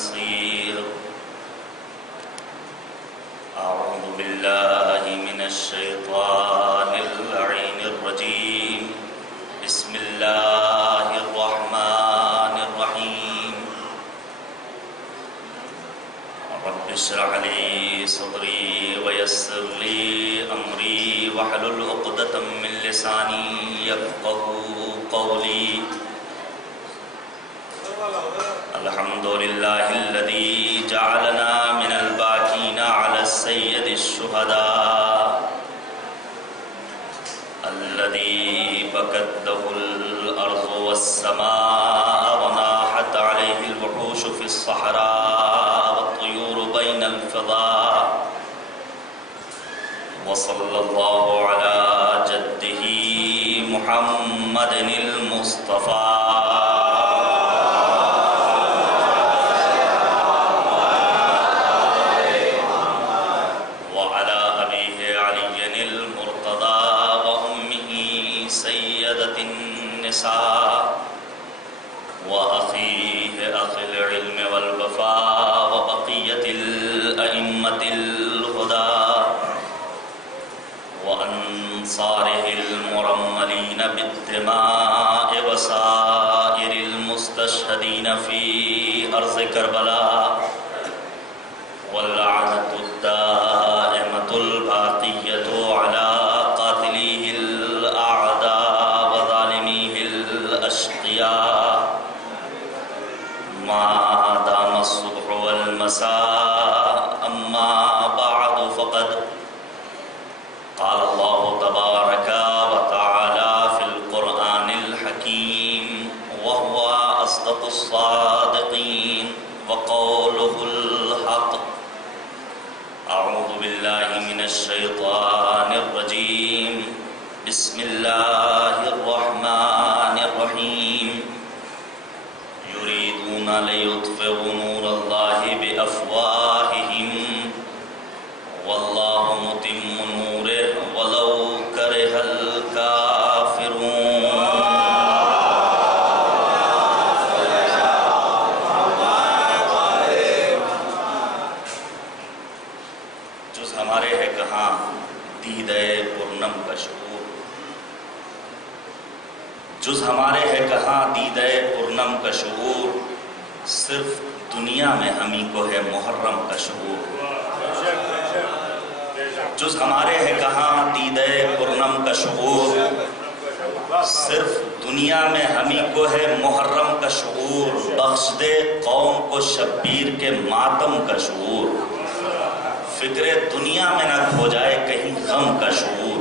نصير أعوذ بالله من الشيطان اللعين الرجيم بسم الله الرحمن الرحيم رب اشرح لي صدري ويسر لي أمري واحلل عقدة من لساني يفقهوا قولي الحمد لله الذي جعلنا من الباكين على السيد الشهداء الذي بكت له الأرض والسماء وناحت عليه الوحوش في الصحراء والطيور بين الفضاء وصلى الله على جده محمد المصطفى وأخيه أخي العلم والوفاء وبقية الأئمة الهدى وأنصاره المرملين بالدماء وسائر المستشهدين في أرض كربلاء واللعنة الدائمة الباقية على قاتليه الأعداء وظالميه الأشقياء ما دام الصبح والمساء أما بعد فقد قال الله تبارك وتعالى في القرآن الحكيم وهو أصدق الصادقين وقوله الحق أعوذ بالله من الشيطان الرجيم بسم الله الرحمن الرحيم يريدون ليطفئوا نور الله بأفواههم والله متم نوره ولو كره الكافرون جز ہمارے ہے کہاں دیدہ پرنم کا شعور جز ہمارے ہے کہاں دیدہ پرنم کا شعور صرف دنیا میں ہمیں کو ہے محرم کا شعور جز ہمارے ہے کہاں دیدہ پرنم کا شعور صرف دنیا میں ہمیں کو ہے محرم کا شعور بخش دے قوم کو شبیر کے ماتم کا شعور فکر دنیا میں نہ کھو جائے کہیں غم کا شعور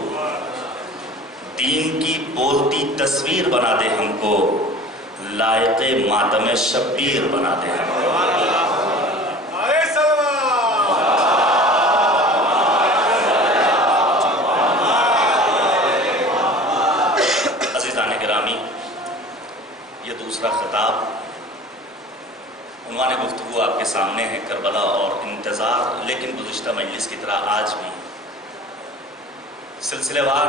دین کی بولتی تصویر بنا دے ہم کو لائق ماتم شبیر بنا دے ہم کو عزیزان گرامی یہ دوسرا خطاب عنوان گفتگو آپ کے سامنے ہے کربلا اور انتظار لیکن گزشتہ مجلس کی طرح آج بھی سلسلے وار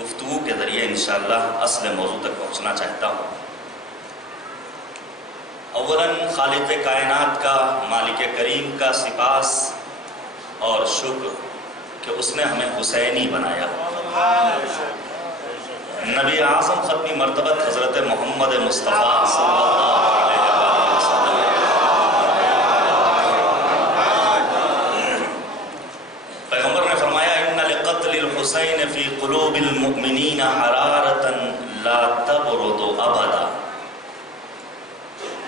گفتگو کے ذریعے انشاءاللہ اصل موضوع تک پہنچنا چاہتا ہوں اولاً خالق کائنات کا مالک کریم کا سپاس اور شکر کہ اس نے ہمیں حسینی بنایا نبی اعظم ختمی مرتبت حضرت محمد مصطفیٰ صلی اللہ علیہ وسلم پیغمبر نے فرمایا ان لقتل الحسین فی قلوب المؤمنین حرارتا لا تبرد ابدا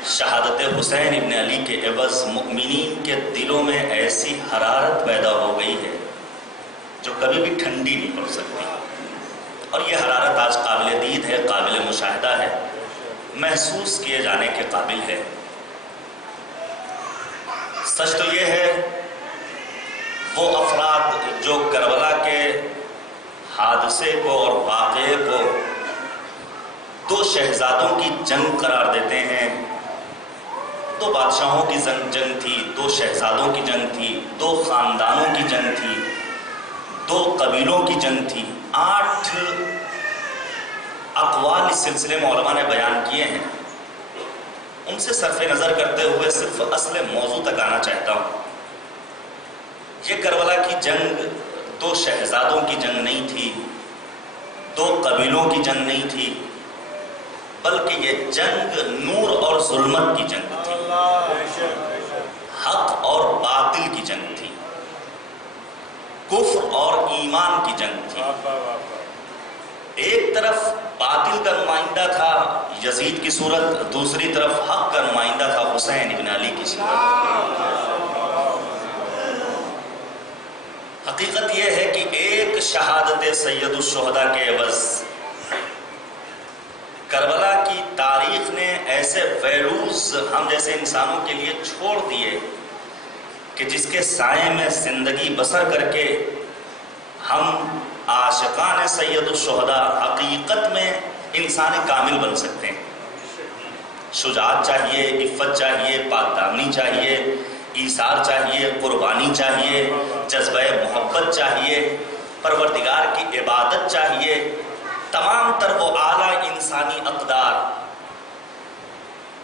شہادت حسین ابن علی کے عوض مؤمنین کے دلوں میں ایسی حرارت پیدا ہو گئی ہے جو کبھی بھی ٹھنڈی نہیں پڑ سکتی اور یہ حرارت آج قابل دید ہے قابل مشاہدہ ہے محسوس کیے جانے کے قابل ہے سچ تو یہ ہے وہ افراد جو کربلا کے حادثے کو اور واقعے کو دو شہزادوں کی جنگ قرار دیتے ہیں دو بادشاہوں کی جنگ تھی دو شہزادوں کی جنگ تھی دو خاندانوں کی جنگ تھی دو قبیلوں کی جنگ تھی 8 اقوال اس سلسلے میں علماء نے بیان کیے ہیں ان سے صرف نظر کرتے ہوئے صرف اصل موضوع تک آنا چاہتا ہوں۔ یہ کربلا کی جنگ دو شہزادوں کی جنگ نہیں تھی، دو قبیلوں کی جنگ نہیں تھی، بلکہ یہ جنگ نور اور ظلمت کی جنگ تھی، حق اور باطل کی جنگ تھی، کفر اور ایمان کی جنگ تھی۔ ایک طرف باطل کا نمائندہ تھا یزید کی صورت، دوسری طرف حق کا نمائندہ تھا حسین ابن علی کی صورت۔ حقیقت یہ ہے کہ ایک شہادت سید الشہداء کے عوض کربلا کی تاریخ نے ایسے ویلوز ہم جیسے انسانوں کے لیے چھوڑ دیے کہ جس کے سائے میں زندگی بسر کر کے ہم عاشقان سید الشہداء حقیقت میں انسان کامل بن سکتے ہیں۔ شجاعت چاہیے، عفت چاہیے، پاکدامنی چاہیے، ایثار چاہیے، قربانی چاہیے، جذبہ محبت چاہیے، پروردگار کی عبادت چاہیے، تمام تر وہ اعلیٰ انسانی اقدار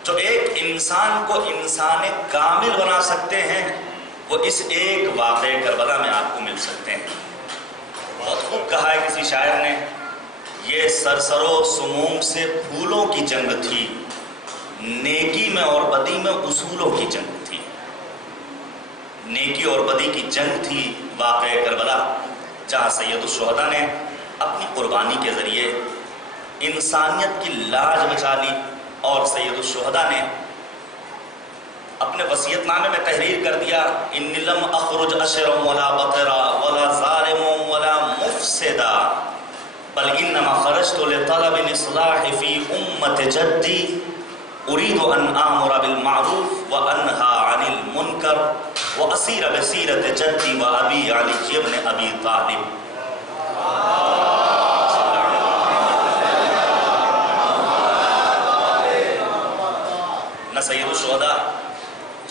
جو ایک انسان کو انسان کامل بنا سکتے ہیں، وہ اس ایک واقعہ کربلا میں آپ کو مل سکتے ہیں۔ بہت خوب کہا ہے کسی شاعر نے، یہ سرسر و سموم سے پھولوں کی جنگ تھی، نیکی میں اور بدی میں اصولوں کی جنگ تھی۔ نیکی اور بدی کی جنگ تھی واقعہ کربلا، جہاں سید الشہداء نے اپنی قربانی کے ذریعے انسانیت کی لاج بچا لی، اور سید الشہداء نے اپنے وصیت نامے میں تحریر کر دیا، ان لم اخرج اشرا ولا بطرا ولا ظالما ولا مفسدا بل انما خرجت لطلب الاصلاح في امة جدي اريد ان امر بالمعروف وانهى عن المنكر واسير بسيرة جدي وابي علي بن ابي طالب۔ نہ سید الشہداء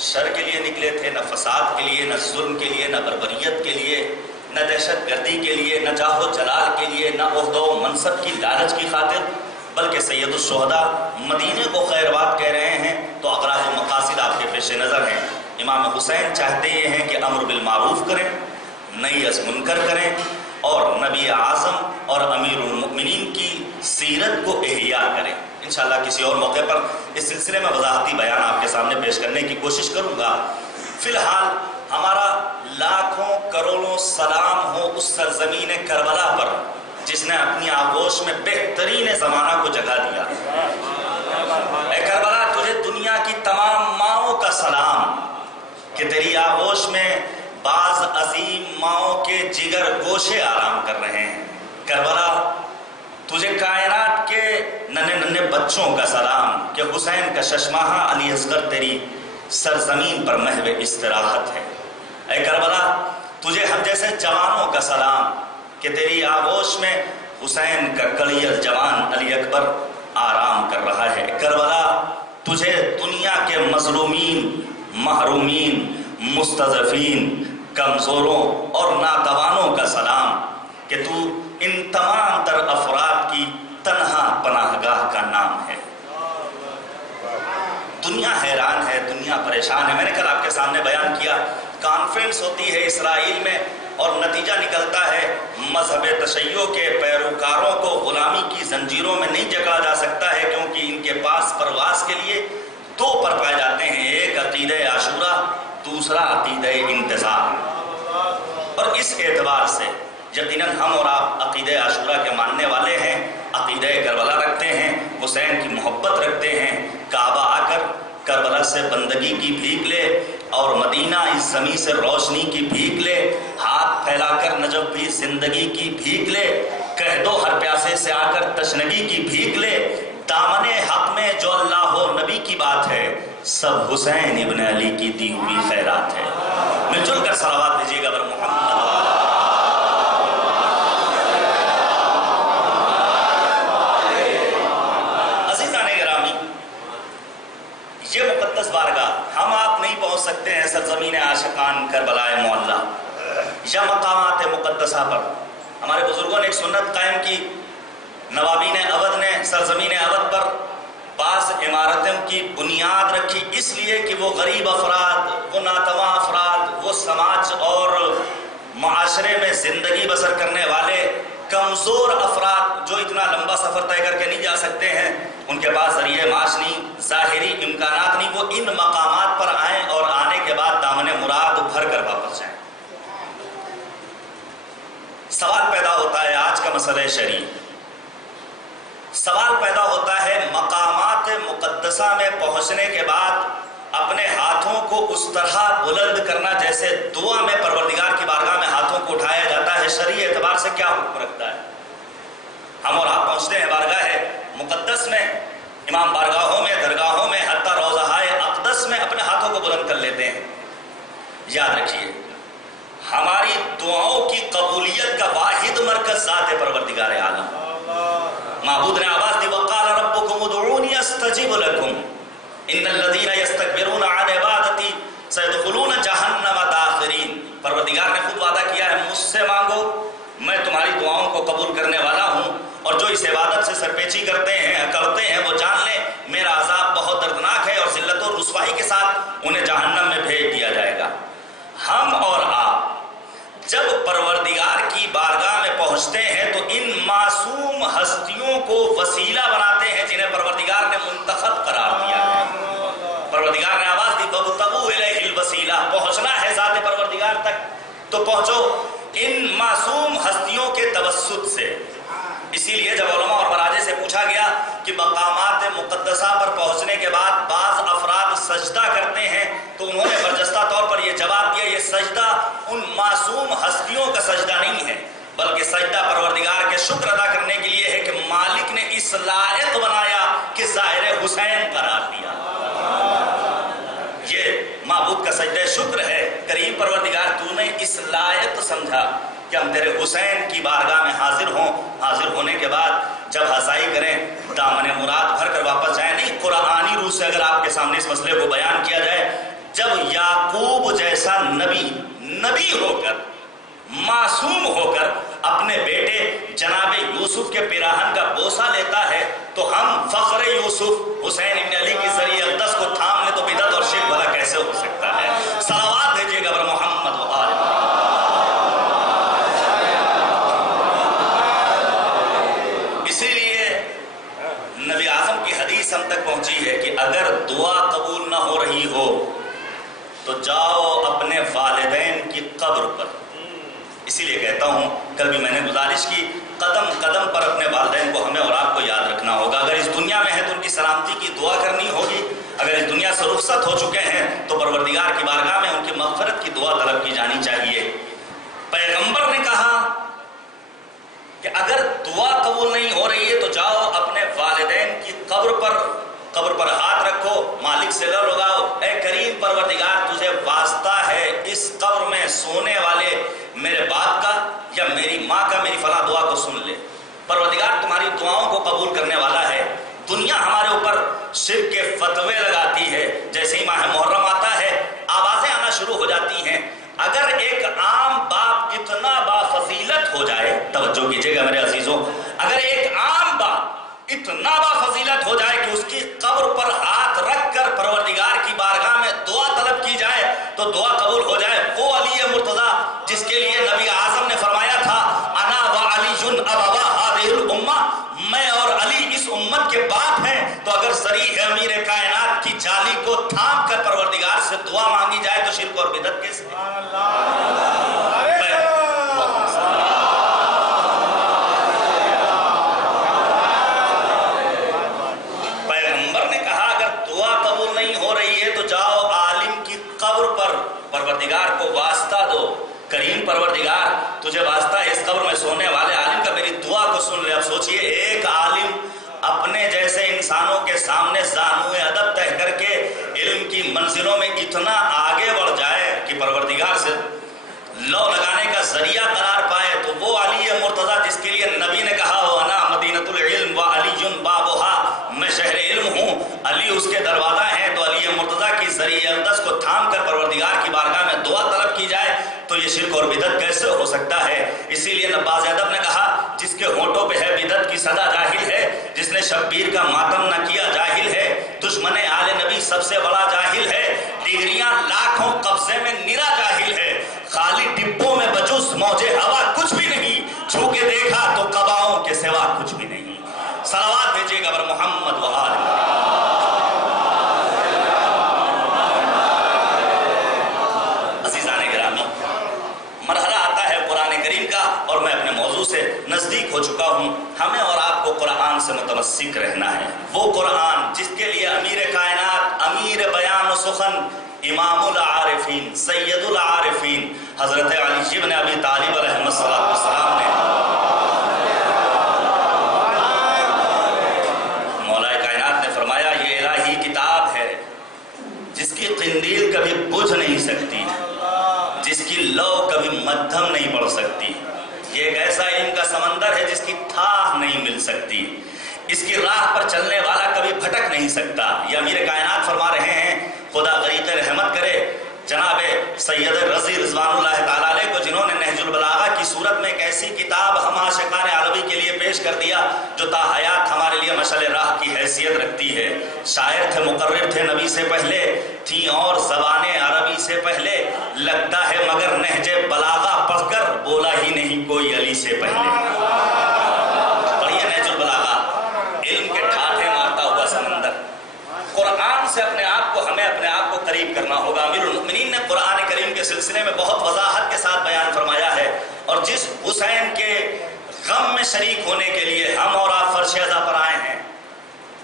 شر کے لیے نکلے تھے، نہ فساد کے لیے، نہ ظلم کے لیے، نہ بربریت کے لیے، نہ دہشت گردی کے لیے، نہ جاہ و جلال کے لیے، نہ عہدہ و منصب کی لالچ کی خاطر، بلکہ سید الشہداء مدینے کو خیر بات کہہ رہے ہیں تو اغراض و مقاصد آپ کے پیش نظر ہیں۔ امام حسین چاہتے یہ ہیں کہ امر بالمعروف کریں، نہی از منکر کریں، اور نبی اعظم اور امیر المؤمنین کی سیرت کو احیاء کریں۔ انشاءاللہ کسی اور موقع پر اس سلسلے میں وضاحتی بیان آپ کے سامنے پیش کرنے کی کوشش کروں گا۔ فی الحال ہمارا لاکھوں کروڑوں سلام ہو اس سرزمین کربلا پر جس نے اپنی آغوش میں بہترین زمانہ کو جگہ دیا۔ اے کربلا، تجھے دنیا کی تمام ماؤں کا سلام کہ تیری آغوش میں بعض عظیم ماؤں کے جگر گوشے آرام کر رہے ہیں۔ کربلا، تجھے کائنات کے ننھے ننھے بچوں کا سلام کہ حسین کا ششماہا علی اصغر تیری سرزمین پر محو استراحت ہے۔ اے کربلا، تجھے ہم جیسے جوانوں کا سلام کہ تیری آغوش میں حسین کا کلیل جوان علی اکبر آرام کر رہا ہے۔ کربلا، تجھے دنیا کے مظلومین، محرومین، مستضعفین، کمزوروں اور ناتوانوں کا سلام کہ تو ان تمام تر افراد کی تنہا پناہ گاہ کا نام ہے۔ دنیا حیران ہے، دنیا پریشان ہے۔ میں نے کل آپ کے سامنے بیان کیا، کانفرنس ہوتی ہے اسرائیل میں اور نتیجہ نکلتا ہے مذہب تشیع کے پیروکاروں کو غلامی کی زنجیروں میں نہیں جکڑا جا سکتا ہے، کیونکہ ان کے پاس پرواز کے لیے دو پر پائے جاتے ہیں، ایک عقیدہ عاشورہ، دوسرا عقیدہ انتظار۔ اور اس اعتبار سے یقیناً ہم اور آپ عقیدہ عاشورہ کے ماننے والے ہیں، عقیدہ کربلا رکھتے ہیں، حسین کی محبت رکھتے ہیں۔ کعبہ آ کر کربلا سے بندگی کی بھیک لے اور مدینہ اس زمین سے روشنی کی بھیک لے، ہاتھ پھیلا کر نجف بھی زندگی کی بھیک لے، کہہ دو ہر پیاسے سے آ کر تشنگی کی بھیک لے، دامن حق میں جو اللہ و نبی کی بات ہے سب حسین ابن علی کی دی ہوئی خیرات ہے۔ مل جل کر صلوات دیجیے گا بر محمد۔ یہ مقدس بارگاہ ہم آپ نہیں پہنچ سکتے ہیں، سرزمین عاشقان کربلا معلیٰ یا مقامات مقدسہ پر ہمارے بزرگوں نے ایک سنت قائم کی، نوابین اودھ نے سرزمین اودھ پر بعض عمارتوں کی بنیاد رکھی اس لیے کہ وہ غریب افراد، وہ ناتواں افراد، وہ سماج اور معاشرے میں زندگی بسر کرنے والے کمزور افراد جو اتنا لمبا سفر طے کر کے نہیں جا سکتے ہیں، ان کے پاس ذریعہ معاش نہیں، ظاہری امکانات نہیں، وہ ان مقامات پر آئیں اور آنے کے بعد دامن مراد بھر کر واپس جائیں۔ سوال پیدا ہوتا ہے آج کا مسئلہ شرعی، سوال پیدا ہوتا ہے مقامات مقدسہ میں پہنچنے کے بعد اپنے ہاتھوں کو اس طرح بلند کرنا جیسے دعا میں پروردگار کی بارگاہ میں ہاتھوں کو اٹھایا جاتا ہے، شرعی اعتبار سے کیا حکم رکھتا ہے؟ ہم اور آپ پہنچتے ہیں بارگاہ مقدس میں، امام بارگاہوں میں، درگاہوں میں، حتیٰ روضہ اقدس میں اپنے ہاتھوں کو بلند کر لیتے ہیں۔ یاد رکھیے ہماری دعاؤں کی قبولیت کا واحد مرکز ذات پروردگار عالم۔ معبود نے آواز دی وقال ربکم ادعونی استجب لکم ان الذین یستکبرون عن عبادتی سیدخلون جہنم داخرین۔ پروردگار نے خود وعدہ کیا ہے مجھ سے مانگو، میں تمہاری دعاؤں کو قبول کرنے والا ہوں، اور جو اس عبادت سے سرپیچی کرتے ہیں وہ جان لیں میرا عذاب بہت دردناک ہے، اور ذلت و رسوائی کے ساتھ انہیں جہنم میں بھیج دیا جائے گا۔ ہم اور آپ جب پروردگار کی بارگاہ میں پہنچتے ہیں تو ان معصوم ہستیوں کو وسیلہ بناتے ہیں جنہیں پروردگار نے منتخب قرار دیا ہے۔ پروردگار نے آواز دی وابتغوا الیہ الوسیلہ، پہنچنا ہے ذات پروردگار تک تو پہنچو ان معصوم ہستیوں کے توسط سے۔ اسی لیے جب علماء اور مراجع سے پوچھا گیا کہ مقامات مقدسہ پر پہنچنے کے بعد بعض افراد سجدہ کرتے ہیں تو انہوں نے برجستہ طور پر یہ جواب دیا یہ سجدہ ان معصوم ہستیوں کا سجدہ نہیں ہے، بلکہ سجدہ پروردگار کے شکر ادا کرنے کے لیے ہے کہ مالک نے اس لائق بنایا کہ ظاہر حسین قرار دیا۔ یہ معبود کا سجدہ شکر ہے، کریم پروردگار تو نے اس لائق سمجھا کہ ہم تیرے حسین کی بارگاہ میں حاضر ہوں، حاضر ہونے کے بعد جب ہسائی کریں دامن مراد بھر کر واپس جائیں۔ نہیں، قرآنی روح سے اگر آپ کے سامنے اس مسئلے کو بیان کیا جائے، جب یعقوب جیسا نبی ہو کر، معصوم ہو کر اپنے بیٹے جناب یوسف کے پیراہن کا بوسہ لیتا ہے تو ہم فخر یوسف حسین ابن علی کی ذریعہ اقدس کو تھام لیں تو بدعت اور شرک بھلا کیسے ہو سکتا ہے؟ صلوات بھیجیے گا بر محمد و آل محمد۔ اسی لیے نبی اعظم کی حدیث ہم تک پہنچی ہے کہ اگر دعا قبول نہ ہو رہی ہو تو جاؤ اپنے والدین کی قبر پر۔ اسی لیے کہتا ہوں، کل بھی میں نے گزارش کی، قدم قدم پر اپنے والدین کو ہمیں اور آپ کو یاد رکھنا ہوگا۔ اگر اس دنیا میں ہے تو ان کی سلامتی کی دعا کرنی ہوگی، اگر اس دنیا سے رخصت ہو چکے ہیں تو پروردگار کی بارگاہ میں ان کی مغفرت کی دعا طلب کی جانی چاہیے۔ پیغمبر نے کہا کہ اگر دعا قبول نہیں ہو رہی ہے تو جاؤ اپنے والدین کی قبر پر ہاتھ رکھو، مالک سے لو لگاؤ، اے کریم پروردگار تجھے واسطہ ہے اس قبر میں سونے والے میرے باپ کا یا میری ماں کا میری فلاں دعا کو سن لے۔ پروردگار تمہاری دعاؤں کو قبول کرنے والا ہے۔ دنیا ہمارے اوپر شرک کے فتوے لگاتی ہے، جیسے ہی ماہ محرم آتا ہے آوازیں آنا شروع ہو جاتی ہیں۔ اگر ایک عام باپ اتنا بافضیلت ہو جائے، توجہ کیجیے گا میرے عزیزوں، اگر ایک عام باپ اتنا بافضیلت ہو جائے کہ اس کی قبر پر ہاتھ رکھ کر پروردگار کی بارگاہ میں دعا طلب کی جائے تو دعا قبول ہو جائے، وہ علی مرتضیٰ جس کے لیے نبی اعظم نے فرمایا تھا انا و علی ابوا هذه الامہ، میں اور علی اس امت کے باپ ہیں، تو اگر ذریعہ امیر کائنات کی جالی کو تھام کر پروردگار سے دعا مانگی جائے تو شرک اور بدعت کیسے؟ پیغمبر نے کہا اگر دعا قبول نہیں ہو رہی ہے تو جاؤ عالم کی قبر پر پروردگار کو واسطہ دو، کریم پروردگار تجھے واسطہ ہے اس قبر میں سونے والے عالم کا میری دعا کو سن لے۔ اب سوچئے ایک عالم اپنے جیسے انسانوں کے سامنے زانو ادب طے کر کے علم کی منزلوں میں اتنا آگے بڑھ جائے کہ پروردگار سے لو لگانے کا ذریعہ قرار پائے، تو وہ علی مرتضیٰ جس کے لیے نبی نے کہا ہو انا مدینۃ العلم و علی بابھا، میں شہر علم ہوں، علی اس کے دروازہ ہیں، تو علی مرتضیٰ کی ذریعہ اقدس کو تھام کر پروردگار کی بارگاہ میں دعا طلب کی جائے تو یہ شرک اور بدعت کیسے ہو سکتا ہے؟ اسی لیے نباز ادب نے کہا جس کے ہونٹوں پہ ہے بدعت کی صدا جاہل ہے، جس نے شبیر کا ماتم نہ کیا جاہل ہے، دشمن آل نبی سب سے بڑا جاہل ہے، ڈگریاں لاکھوں قبضے میں نرا جاہل ہے، خالی ڈبوں میں بجوس موج ہوا کچھ بھی نہیں، چھو کے دیکھا تو قباؤں کے سوا کچھ بھی نہیں۔ صلوات بھیجیے گا بر محمد و آل مرحلہ آتا ہے قرآن کریم کا، اور میں اپنے موضوع سے نزدیک ہو چکا ہوں۔ ہمیں اور آپ کو قرآن سے متمسک رہنا ہے، وہ قرآن جس کے لیے امیر کائنات، امیر بیان و سخن، امام العارفین، سید العارفین حضرت علی بن ابی طالب علیہ السلام نے مولا کائنات نے فرمایا یہ الہی کتاب ہے جس کی قندیل کبھی بجھ نہیں سکتی، جس کی لو کبھی مدھم نہیں پڑ سکتی، یہ ایک ایسا علم کا سمندر ہے جس کی تھا نہیں مل سکتی، اس کی راہ پر چلنے والا کبھی بھٹک نہیں سکتا۔ یہ امیر کائنات فرما رہے ہیں، خدا غریق رحمت کرے جناب سید رضی رضوان اللہ تعالیٰ علیہ کو، جنہوں نے نہج البلاغہ کی صورت میں ایک ایسی کتاب ہم عاشقان عربی کے لیے پیش کر دیا جو تا حیات ہمارے لیے مشعل راہ کی حیثیت رکھتی ہے۔ شاعر تھے، مقرر تھے نبی سے پہلے، تھی اور زبانیں عربی سے پہلے، لگتا ہے مگر نہج بلاغہ پڑھ کر بولا ہی نہیں کوئی علی سے پہلے۔ پڑھیے نہج البلاغہ، علم کے ٹھاٹھے مارتا ہوا سمندر۔ قرآن سے اپنے آپ کو، ہمیں اپنے آپ کو قریب کرنا ہوگا۔ امیر المؤمنین نے قرآن کریم کے سلسلے میں بہت وضاحت کے ساتھ بیان فرمایا ہے، اور جس حسین کے غم میں شریک ہونے کے لیے ہم اور آپ فرش ازا پر آئے ہیں،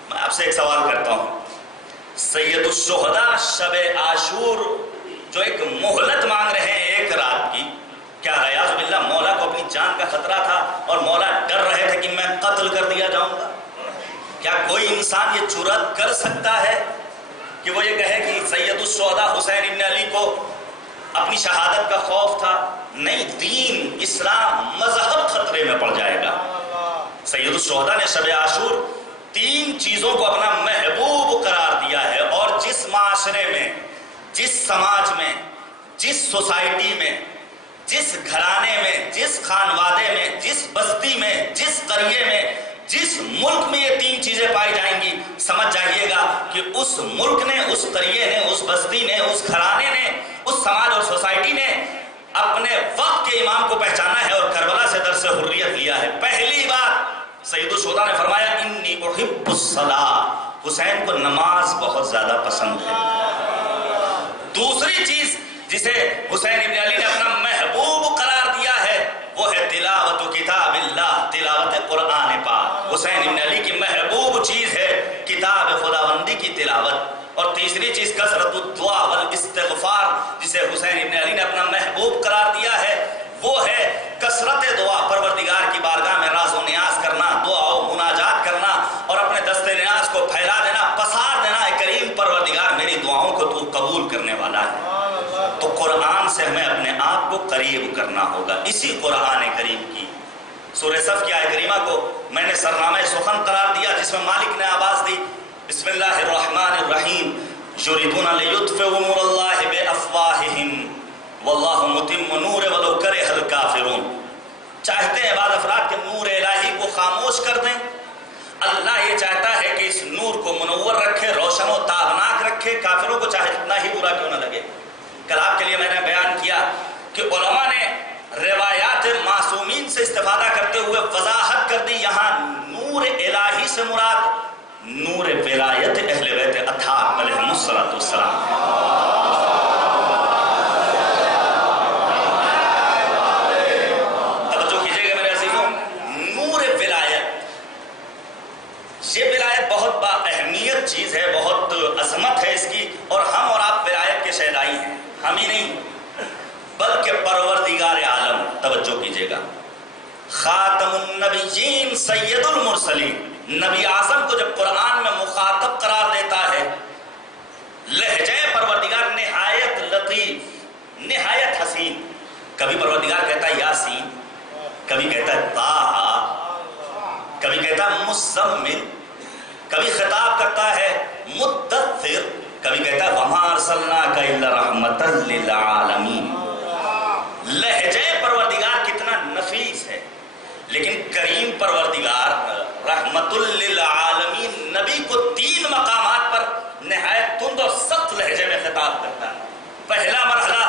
میں آپ سے ایک سوال کرتا ہوں، سید الشہداء شب عاشور جو ایک مہلت مانگ رہے ہیں ایک رات کی، کیا ریاض باللہ مولا کو اپنی جان کا خطرہ تھا اور مولا ڈر رہے تھے کہ میں قتل کر دیا جاؤں گا؟ کیا کوئی انسان یہ جرأت کر سکتا ہے کہ وہ یہ کہے کہ سید الشہداء حسین ابن علی کو اپنی شہادت کا خوف تھا؟ نہیں، دین، اسلام، مذہب خطرے میں پڑ جائے گا۔ سید الشہداء نے شب عاشور 3 چیزوں کو اپنا محبوب قرار دیا ہے، اور جس معاشرے میں، جس سماج میں، جس سوسائٹی میں، جس گھرانے میں، جس خانوادے میں، جس بستی میں، جس قریے میں، جس ملک میں یہ 3 چیزیں پائی جائیں گی، سمجھ جائیے گا کہ اس ملک نے، اس قریے نے، اس بستی نے، اس گھرانے نے، اس سماج اور سوسائٹی نے اپنے وقت کے امام کو پہچانا ہے اور کربلا سے درس حریت لیا ہے۔ پہلی بات سید الشہداء نے فرمایا انی احب الصلاۃ، حسین کو نماز بہت زیادہ پسند ہے۔ دوسری چیز جسے حسین ابن علی نے اپنا محبوب قرار دیا ہے وہ ہے تلاوت کتاب اللہ، تلاوت قرآن پاک۔ حسین ابن علی کی محبوب چیز ہے کتاب خداوندی کی تلاوت۔ اور تیسری چیز کثرت الدعاء والاستغفار، جسے حسین ابن علی نے اپنا محبوب قرار دیا ہے، وہ ہے کثرت دعا، پروردگار کی بارگاہ میں راز و نیاز کرنا، دعا و مناجات کرنا، اور اپنے دست نیاز کو پھیلا دینا، پسار دینا، اے کریم پروردگار میری دعاؤں کو تو قبول کرنے والا ہے۔ تو قرآن سے ہمیں اپنے آپ کو قریب کرنا ہوگا۔ اسی قرآن کریم کی سورہ صف کی آیت کریمہ کو میں نے سرنامہ سخن قرار دیا، جس میں مالک نے آواز دی، بسم اللہ الرحمن الرحیم، یریدون لیطفئوا نور اللہ بافواہہم واللہ متم نورہ ولو کرہ الکافرون۔ چاہتے ہیں بعض افراد کہ نور الہی کو خاموش کر دیں، اللہ یہ چاہتا ہے کہ اس نور کو منور رکھے، روشن و تابناک رکھے، کافروں کو چاہے اتنا ہی برا کیوں نہ لگے۔ کل آپ کے لیے میں نے بیان کیا کہ علماء نے روایات معصومین سے استفادہ کرتے ہوئے وضاحت کر دی، یہاں نور الہی سے مراد نور ولایت اہل بیت اطہار علیہم السلام ہے۔ توجہ کیجئے گا میرے عزیزوں، نور ولایت، یہ ولایت بہت با اہمیت چیز ہے، بہت عظمت ہے اس کی، اور ہم اور آپ ولایت کے شہدائی ہیں، ہم ہی نہیں بلکہ پروردگار عالم۔ توجہ کیجئے گا، خاتم النبیین سید المرسلین، نبی اعظم کو جب قرآن میں مخاطب قرار دیتا ہے، لہجہ پروردگار نہایت لطیف، نہایت حسین۔ کبھی پروردگار کہتا ہے یاسین، کبھی کہتا ہے طٰہٰ، کبھی کہتا ہے مزمل، کبھی خطاب کرتا ہے مدثر، کبھی کہتا ہے وما ارسلناک الا رحمۃ للعالمین۔ لہجے پروردگار کتنا نفیس ہے، لیکن کریم پروردگار رحمت للعالمین نبی کو 3 مقامات پر نہایت تند اور سخت لہجے میں خطاب کرتا ہے۔ پہلا مرحلہ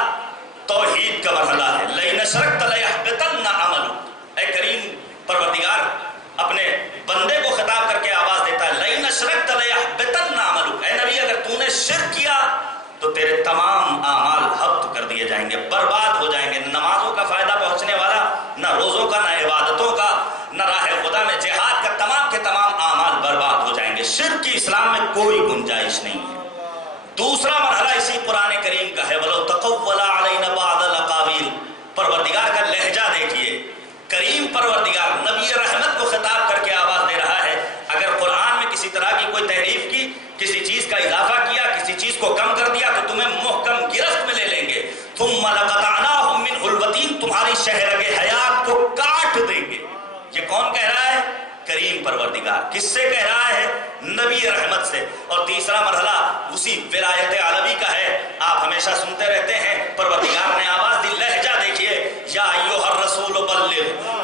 توحید کا مرحلہ ہے، لئن اشرکت لیحبطن عملک۔ اے کریم پروردگار اپنے بندے کو خطاب کر کے آواز دیتا ہے، لئن اشرکت لیحبطن عملک، اے نبی اگر تو نے شرک کیا تو تیرے تمام اعمال حبط کر دیے جائیں گے، برباد ہو جائیں گے، نمازوں کا فائدہ پہنچنے والا، نہ روزوں کا، نہ عبادتوں کا، نہ راہ خدا میں جہاد کا، تمام کے تمام اعمال برباد ہو جائیں گے۔ شرک کی اسلام میں کوئی گنجائش نہیں ہے۔ دوسرا مرحلہ اسی قرآن کریم کا ہے، وَلَوْ تَقَوَّلَ عَلَيْنَا بَعْضَ الْأَقَاوِيلِ۔ پروردگار کا لہجہ دیکھیے، کریم پروردگار نبی رحمت کو خطاب کر کے آواز دے رہا ہے، اگر قرآن میں کسی طرح کی کوئی تحریف کی، کسی چیز کا اضافہ کیا، کسی چیز کو کم کر دیا تو تمہیں محکم گرفت میں لے لیں گے، ثُمَّ لَقَطَعْنَاهُم مِّنْهُ الْوَتِينَ، تمہاری شہرگ حیات کو کاٹ دیں گے۔ یہ کون کہہ رہا ہے؟ کریم پروردگار۔ کس سے کہہ رہا ہے؟ نبی رحمت سے۔ اور تیسرا مرحلہ اسی ولایت عالمی کا ہے، آپ ہمیشہ سنتے رہتے ہیں، پروردگار نے آواز دی، لہجہ دیکھیے، یا ایھا الرسول بلغ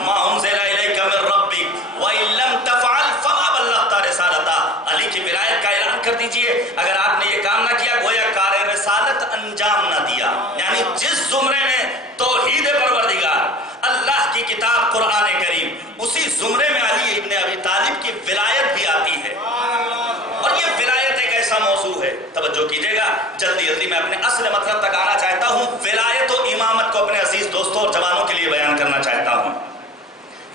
ما انزل الیک من ربک وان لم تفعل فما بلغت رسالتہ۔ علی کی ولایت کا اعلان کر دیجئے، اگر آپ نے یہ کام نہ کیا گویا کار رسالت انجام نہ دیا۔ یعنی جس زمرے میں توحید پروردگار، اللہ کی کتاب قرآن کریم، اسی زمرے میں علی ابن ابی طالب کی ولایت بھی آتی ہے۔ اور یہ ولایت ایک ایسا موضوع ہے، توجہ کیجئے گا، جلدی جلدی میں اپنے اصل مطلب تک آنا چاہتا ہوں۔ ولایت و امامت کو اپنے عزیز دوستوں اور جوانوں کے لیے بیان کرنا چاہتا ہوں۔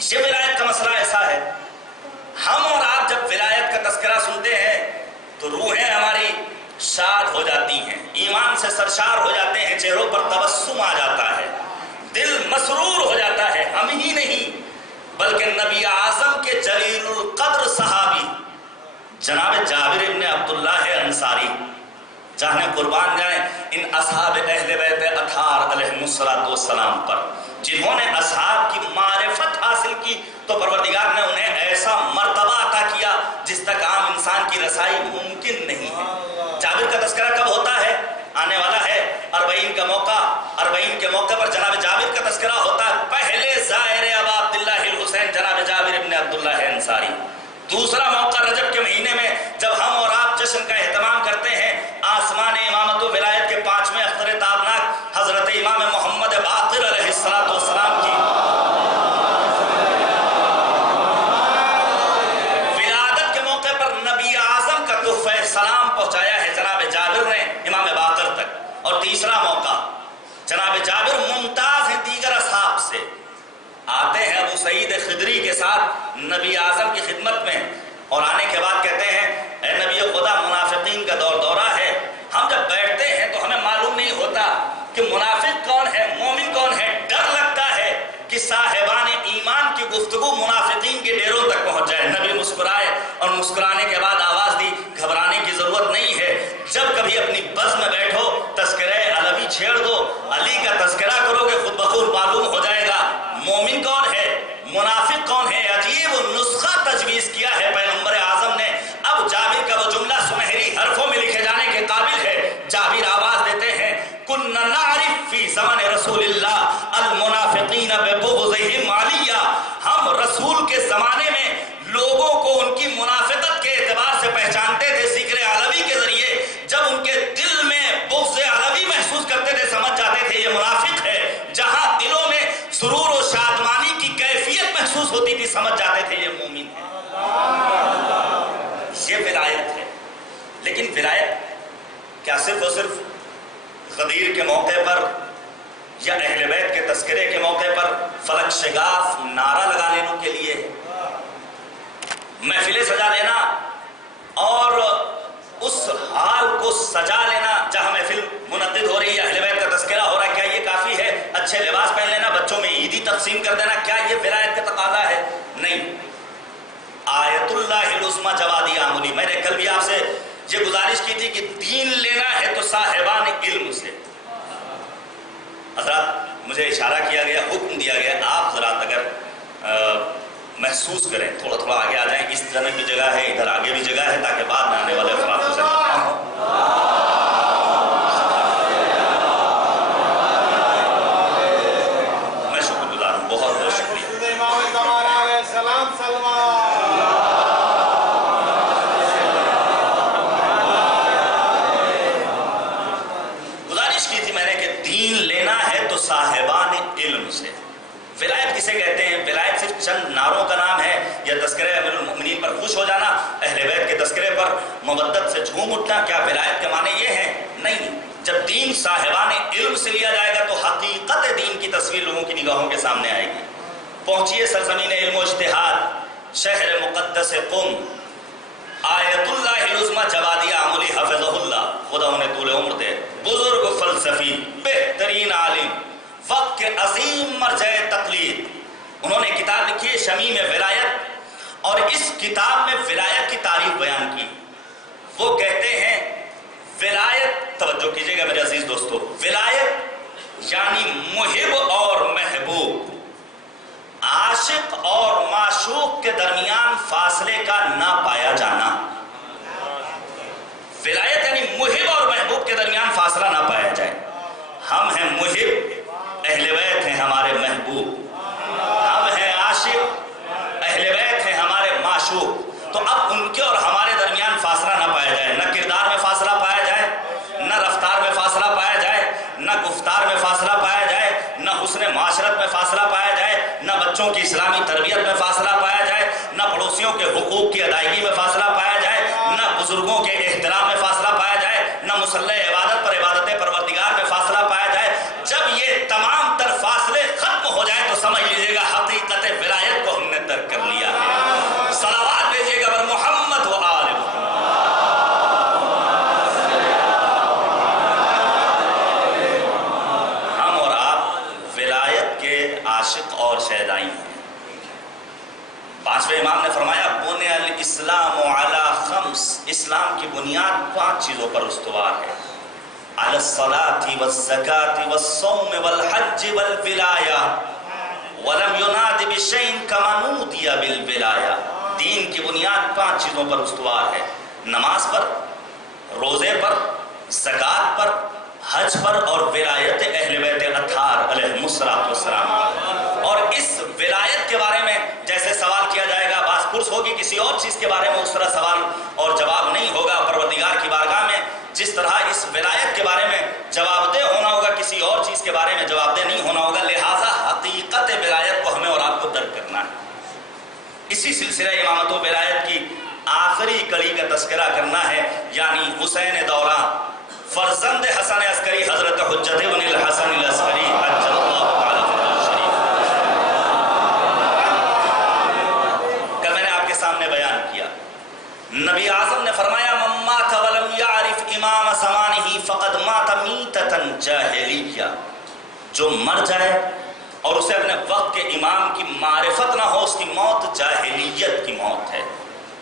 یہ ولایت کا مسئلہ ایسا ہے، ہم اور آپ جب ولایت کا تذکرہ سنتے ہیں تو روحیں ہماری شاد ہو جاتی ہیں، ایمان سے سرشار ہو جاتے ہیں، چہروں پر تبسم آ جاتا ہے، دل مسرور ہو جاتا ہے۔ ہم ہی نہیں بلکہ نبی اعظم کے جلیل القدر صحابی جناب جابر ابن عبداللہ انصاری، جہاں قربان جائیں ان اصحاب اہل بیت اطہار علیہم السلام پر، جنہوں نے اصحاب کی معرفت حاصل کی تو پروردگار نے انہیں ایسا مرتبہ عطا کیا جس تک عام انسان کی رسائی ممکن نہیں ہے۔ جابر کا تذکرہ کب ہوتا ہے؟ آنے والا ہے 40 کا موقع، 40 کے موقع پر جناب جابر کا تذکرہ ہوتا ہے۔ پہلے زائر ابا عبداللہ الحسین جناب جابر ابن عبداللہ انصاری۔ دوسرا موقع رجب کے مہینے میں جب ہم اور آپ جشن کا اہتمام کرتے ہیں، آسمان امامت و ولایت کے 5ویں اختر تابناک حضرت امام محمد باقر علیہ السلام کی ولادت کے موقع پر نبی اعظم کا تحفہ سلام پہنچایا ہے جناب جابر نے امام باقر تک۔ اور تیسرا موقع جناب جابر ممتاز ہیں دیگر اصحاب سے، آتے ہیں ابو سعید خدری کے ساتھ نبی اعظم کی خدمت میں، اور آنے کے بعد کہتے ہیں اے نبی خدا، منافقین کا دورہ ہے، ہم جب بیٹھتے ہیں تو ہمیں معلوم نہیں ہوتا کہ منافق کون ہے، مومن کون ہے، ڈر لگتا ہے کہ صاحبان ایمان کی گفتگو منافقین کے ڈیروں تک پہنچ جائے۔ نبی مسکرائے اور مسکرانے کے بعد آواز دی، گھبرانے کی ضرورت نہیں ہے، جب کبھی اپنی بس میں بیٹھو تذکرہ علوی چھیڑ دو، علی کا تذکرہ کرو گے خود بخود معلوم ہو جائے گا مومن کون ہے، منافق کون ہے۔ عجیب نسخہ تجویز کیا ہے پیغمبر اعظم نے۔ اب جابر کا وہ جملہ سنہری حرفوں میں لکھے جانے کے قابل ہے۔ جابر آواز دیتے ہیں، کنا نعرف فی زمن رسول اللہ المنافقین ببغضہم علیہ، ہم رسول کے زمانے میں لوگوں کو ان کی منافقت کے اعتبار سے پہچانتے تھے ذکر علوی کے ذریعے، جب ان کے دل میں بغض علوی محسوس کرتے تھے سمجھ جاتے تھے یہ منافق ہے، جہاں دلوں میں سرور و شادمانی کی کیفیت محسوس ہوتی تھی سمجھ جاتے تھے یہ مومن ہے۔ یہ ولایت ہے۔ لیکن ولایت کیا صرف اور صرف غدیر کے موقع پر یا اہل بیت کے تذکرے کے موقع پر فلک شگاف نعرہ لگا لینے کے لیے، محفلیں سجا لینا اور اس حال کو سجا لینا جہاں محفل منعقد ہو رہی ہے، اہل بیت کا تذکرہ ہو رہا ہے، کیا یہ کافی ہے؟ اچھے لباس پہن لینا، بچوں میں عیدی تقسیم کر دینا، کیا یہ ولایت کا تقاضا ہے؟ نہیں۔ آیت اللہ العظمی جوادی آمدی، میں نے کل بھی آپ سے یہ گزارش کی تھی کہ دین لینا ہے تو صاحبان علم سے۔ حضرات مجھے اشارہ کیا گیا، حکم دیا گیا، آپ حضرات اگر محسوس کریں تھوڑا تھوڑا آگے آ جائیں، اس طرح کی جگہ ہے، ادھر آگے بھی جگہ ہے تاکہ بعد میں آنے والے افراد کو صاحبان علم سے۔ ولایت کسے کہتے ہیں؟ ولایت صرف چند نعروں کا نام ہے یا تذکرہ امیر المؤمنین پر خوش ہو جانا، اہل بیت کے تذکرے پر مودت سے جھوم اٹھنا، کیا ولایت کے معنی یہ ہیں؟ نہیں۔ جب دین صاحبان علم سے لیا جائے گا تو حقیقت دین کی تصویر لوگوں کی نگاہوں کے سامنے آئے گی۔ پہنچیے سرزمین علم و اجتہاد، شہر مقدس قم، آیت اللہ العظمی جوادی عملی حفظہ اللہ، خدا انہیں طول عمر دے، بزرگ فلسفی، بہترین عالم، وقت کے عظیم مرجع تقلید، انہوں نے کتاب لکھی ہے شمیم ولایت، اور اس کتاب میں ولایت کی تعریف بیان کی۔ وہ کہتے ہیں ولایت، توجہ کیجئے گا میرے عزیز دوستو، ولایت یعنی محب اور محبوب، عاشق اور معشوق کے درمیان فاصلے کا نہ پایا جانا۔ ولایت یعنی محب اور محبوب کے درمیان فاصلہ نہ پایا جائے۔ ہم ہیں محب، اہل بیت ہیں ہمارے محبوب، ہم ہیں عاشق، اہل بیت ہیں ہمارے معشوق، تو اب ان کے اور ہمارے درمیان فاصلہ نہ پایا جائے، نہ کردار میں فاصلہ پایا جائے، نہ رفتار میں فاصلہ پایا جائے، نہ گفتار میں فاصلہ پایا جائے، نہ حسن معاشرت میں فاصلہ پایا جائے، نہ بچوں کی اسلامی تربیت میں فاصلہ پایا جائے، نہ پڑوسیوں کے حقوق کی ادائیگی میں فاصلہ پایا جائے، نہ بزرگوں کے احترام میں فاصلہ پایا جائے، نہ مصلح عبادت پر عبادت پروردگار میں فاصلہ پایا جائے۔ جب یہ تمام تر فاصلے ختم ہو جائے تو سمجھ لیجئے گا حقیقت ولایت کو ہم نے ترک کر لیا ہے۔ صلوات بھیجئے گا بر محمد و آل عاشق اور شہدائی ہیں۔ پانچویں امام نے فرمایا بنی الاسلام علی خمس، اسلام کی بنیاد 5 چیزوں پر استوار ہے، علی الصلاۃ والزکاۃ والصوم والحج والولایہ ولم یناد بشیء کما نودی بالولایہ۔ دین کی بنیاد 5 چیزوں پر استوار ہے، نماز پر، روزے پر، زکوٰۃ پر، حج پر اور ولایت اہل بیت اطہار علیہم السلام۔ اور اس ولایت کے بارے میں جیسے سوال کیا جائے گا، باس پرس ہوگی کسی اور چیز کے بارے میں، اس طرح سوال اور جواب نہیں ہوگا پروردگار کی بارگاہ میں۔ جس طرح اس ولایت کے بارے میں جواب دہ ہونا ہوگا، کسی اور چیز کے بارے میں جواب دہ نہیں ہونا ہوگا، لہٰذا حقیقت ولایت کو ہمیں اور آپ کو درک کرنا ہے۔ اسی سلسلہ امامت و ولایت کی آخری کڑی کا تذکرہ کرنا ہے، یعنی حسین دوراں فرزند حسن عسکری حضرت حجت بن الحسن العسکری عجل اللہ تعالی فرجہ شریف۔ کل میں نے آپ کے سامنے بیان کیا، نبی اعظم نے فرمایا من مات ولم یعرف امام زمانہ فقد مات میتۃ جاہلیہ، جو مر جائے اور اسے اپنے وقت کے امام کی معرفت نہ ہو، اس کی موت جاہلیت کی موت ہے۔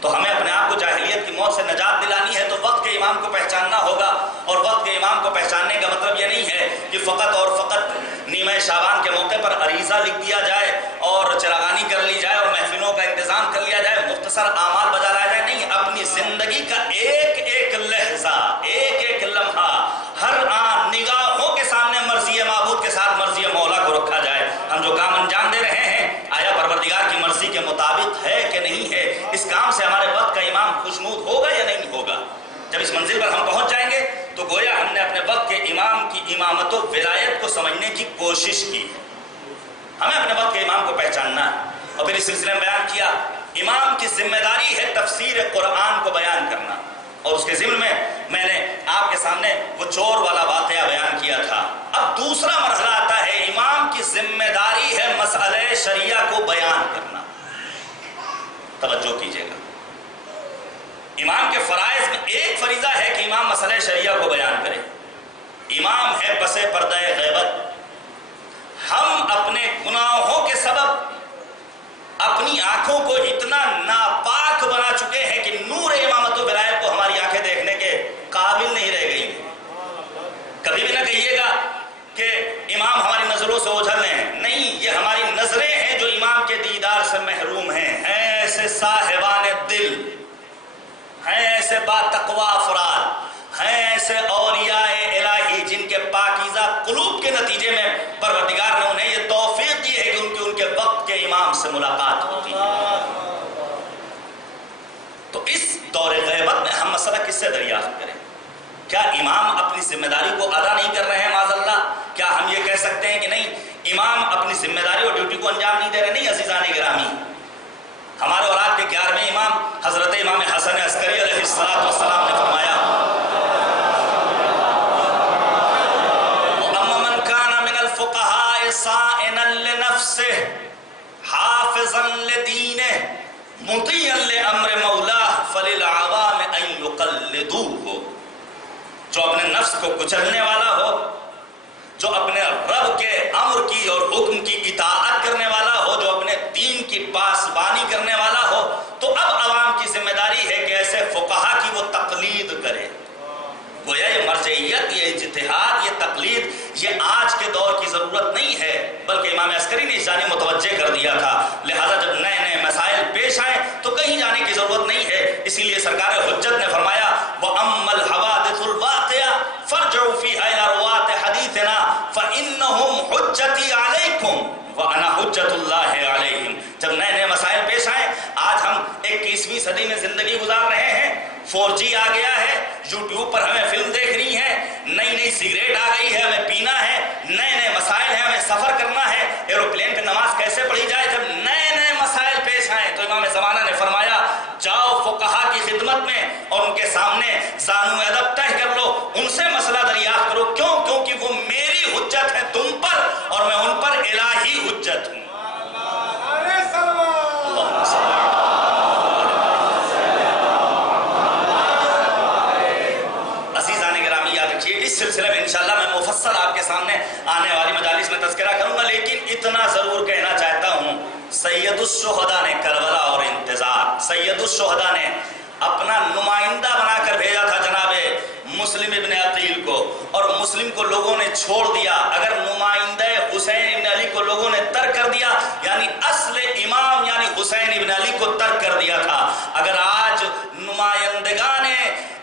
تو ہمیں اپنے آپ کو جاہلیت کی موت سے نجات دلانی ہے تو وقت کے امام کو پہچاننا ہوگا، اور وقت کے امام کو پہچاننے کا مطلب یہ نہیں ہے کہ فقط اور فقط نیمہ شعبان کے موقع پر عریضہ لکھ دیا جائے اور چراغانی کر لی جائے اور محفلوں کا انتظام کر لیا جائے، مختصر اعمال بجا لایا جائے، نہیں، اپنی زندگی کا ایک ایک لحظہ، ایک ایک لمحہ، ہر آن نگاہوں کے سامنے مرضی معبود کے ساتھ مرضی مولا کو رکھا جائے۔ ہم جو کام انجام دے رہے ہیں آیا پروردگار کی مرضی کے مطابق ہے کہ نہیں ہے؟ اس کام سے ہمارے وقت کا امام خوشنود ہوگا یا نہیں ہوگا؟ جب اس منزل پر ہم پہنچ جائیں گے تو گویا ہم نے اپنے وقت کے امام کی امامت و ولایت کو سمجھنے کی کوشش کی ہے۔ ہمیں اپنے وقت کے امام کو پہچاننا ہے، اور پھر اس سلسلے میں بیان کیا امام کی ذمہ داری ہے تفسیر قرآن کو بیان کرنا، اور اس کے ضمن میں نے آپ کے سامنے وہ چور والا واقعہ بیان کیا تھا۔ اب دوسرا مرحلہ آتا ہے، امام کی ذمہ داری ہے مسئلہ شریعہ کو بیان کرنا۔ توجہ کیجئے گا، امام کے فرائض میں ایک فریضہ ہے کہ امام مسئلہ شریعہ کو بیان کرے۔ امام ہے پس پردہ غیبت۔ ہم اپنے گناہوں کے سبب اپنی آنکھوں کو اتنا ناپاک بنا چکے ہیں کہ نور امامت و ولایت کو ہماری آنکھیں دیکھنے کے قابل نہیں رہ گئی۔ کبھی بھی نہ کہیے گا کہ امام ہماری نظروں سے اوجھل ہیں، نہیں، یہ ہماری نظریں ہیں جو امام کے دیدار سے محروم ہیں۔ ایسے صاحبان دل ہیں، ایسے با تقوی افراد ہیں، ایسے اولیاء الہی جن کے پاکیزہ قلوب کے نتیجے میں پروردگار نے انہیں یہ توفیق دی ہے کہ ان کے وقت کے امام سے ملاقات ہوتی ہے۔ تو اس دور غیبت میں ہم مسئلہ کس سے دریافت کریں؟ کیا امام اپنی ذمہ داری کو ادا نہیں کر رہے ہیں معاذ اللہ؟ کیا ہم یہ کہہ سکتے ہیں کہ نہیں نہیں امام اپنی ذمہ داری اور ڈیوٹی کو انجام نہیں دے رہے. نہیں عزیزان گرامی، ہمارے اور آپ کے 11ویں امام حضرت امام حسن عسکری علیہ السلام نے فرمایا وَأَمَّا مَنْ كَانَ مِنَ الْفُقَهَاءِ صَائِنًا لِنَفْسِهِ حَافِظًا لِدِينِهِ مُطِيعًا لِأَمْرِ مَوْلَاهِ فَلِلْعَوَامِ أَن يُقَلِّدُوهُ. جو اپنے نفس کو کچلنے والا ہو، جو اپنے رب کے امر کی اور حکم کی اطاعت کرنے والا ہو، جو اپنے دین کی پاسبانی کرنے والا ہو، تو اب عوام کی ذمہ داری ہے کہ ایسے فقہا کی وہ تقلید کرے. گویا یہ مرجعیت، یہ اجتہاد، یہ تقلید یہ آج کے دور کی ضرورت نہیں ہے، بلکہ امام عسکری نے اس جانب متوجہ کر دیا تھا. لہذا جب نئے نئے مسائل پیش آئیں تو کہیں جانے کی ضرورت نہیں ہے. اسی لیے سرکار حجت نے فرمایا وَأَمَّا الْحَوَادِثُ الْوَاقِعَةُ فَارْجِعُوا فِيهَا إِلَىٰ رُوَاةِ حَدِيثِنَا فَإِنَّهُمْ حُجَّتِي عَلَيْكُمْ وَأَنَا حُجَّةُ اللَّهِ عَلَيْهِمْ. جب نئے نئے مسائل پیش آئیں، آج ہم 21ویں صدی میں زندگی گزار رہے ہیں، 4G آ گیا ہے، یوٹیوب پر ہمیں فلم دیکھنی ہے، نئی نئی سگریٹ آ گئی ہے، ہمیں پینا ہے، نئے نئے مسائل ہیں، ہمیں سفر کرنا ہے، ایروپلین پہ نماز کیسے پڑھی جائے. جب نئے نئے مسائل پیش آئیں تو امام زمانہ نے فرمایا جاؤ فقہا کی خدمت میں اور ان کے سامنے زانو ادب طے کر لو، ان سے مسئلہ دریافت کرو. کیوں؟ کیونکہ وہ میری حجت ہے تم پر اور میں ان پر الہی حجت ہوں. اس سلسلے میں انشاءاللہ میں مفصل آپ کے سامنے آنے والی مجالس میں تذکرہ کروں گا، لیکن اتنا ضرور کہنا چاہتا ہوں سید الشہداء نے کربلا اور انتظار، سید الشہداء نے اپنا نمائندہ بنا کر بھیجا تھا جناب مسلم ابن عقیل کو، اور مسلم کو لوگوں نے چھوڑ دیا. اگر نمائندہ حسین ابن علی کو لوگوں نے ترک کر دیا، یعنی اصل امام یعنی حسین ابن علی کو ترک کر دیا تھا. اگر آج نمائندگان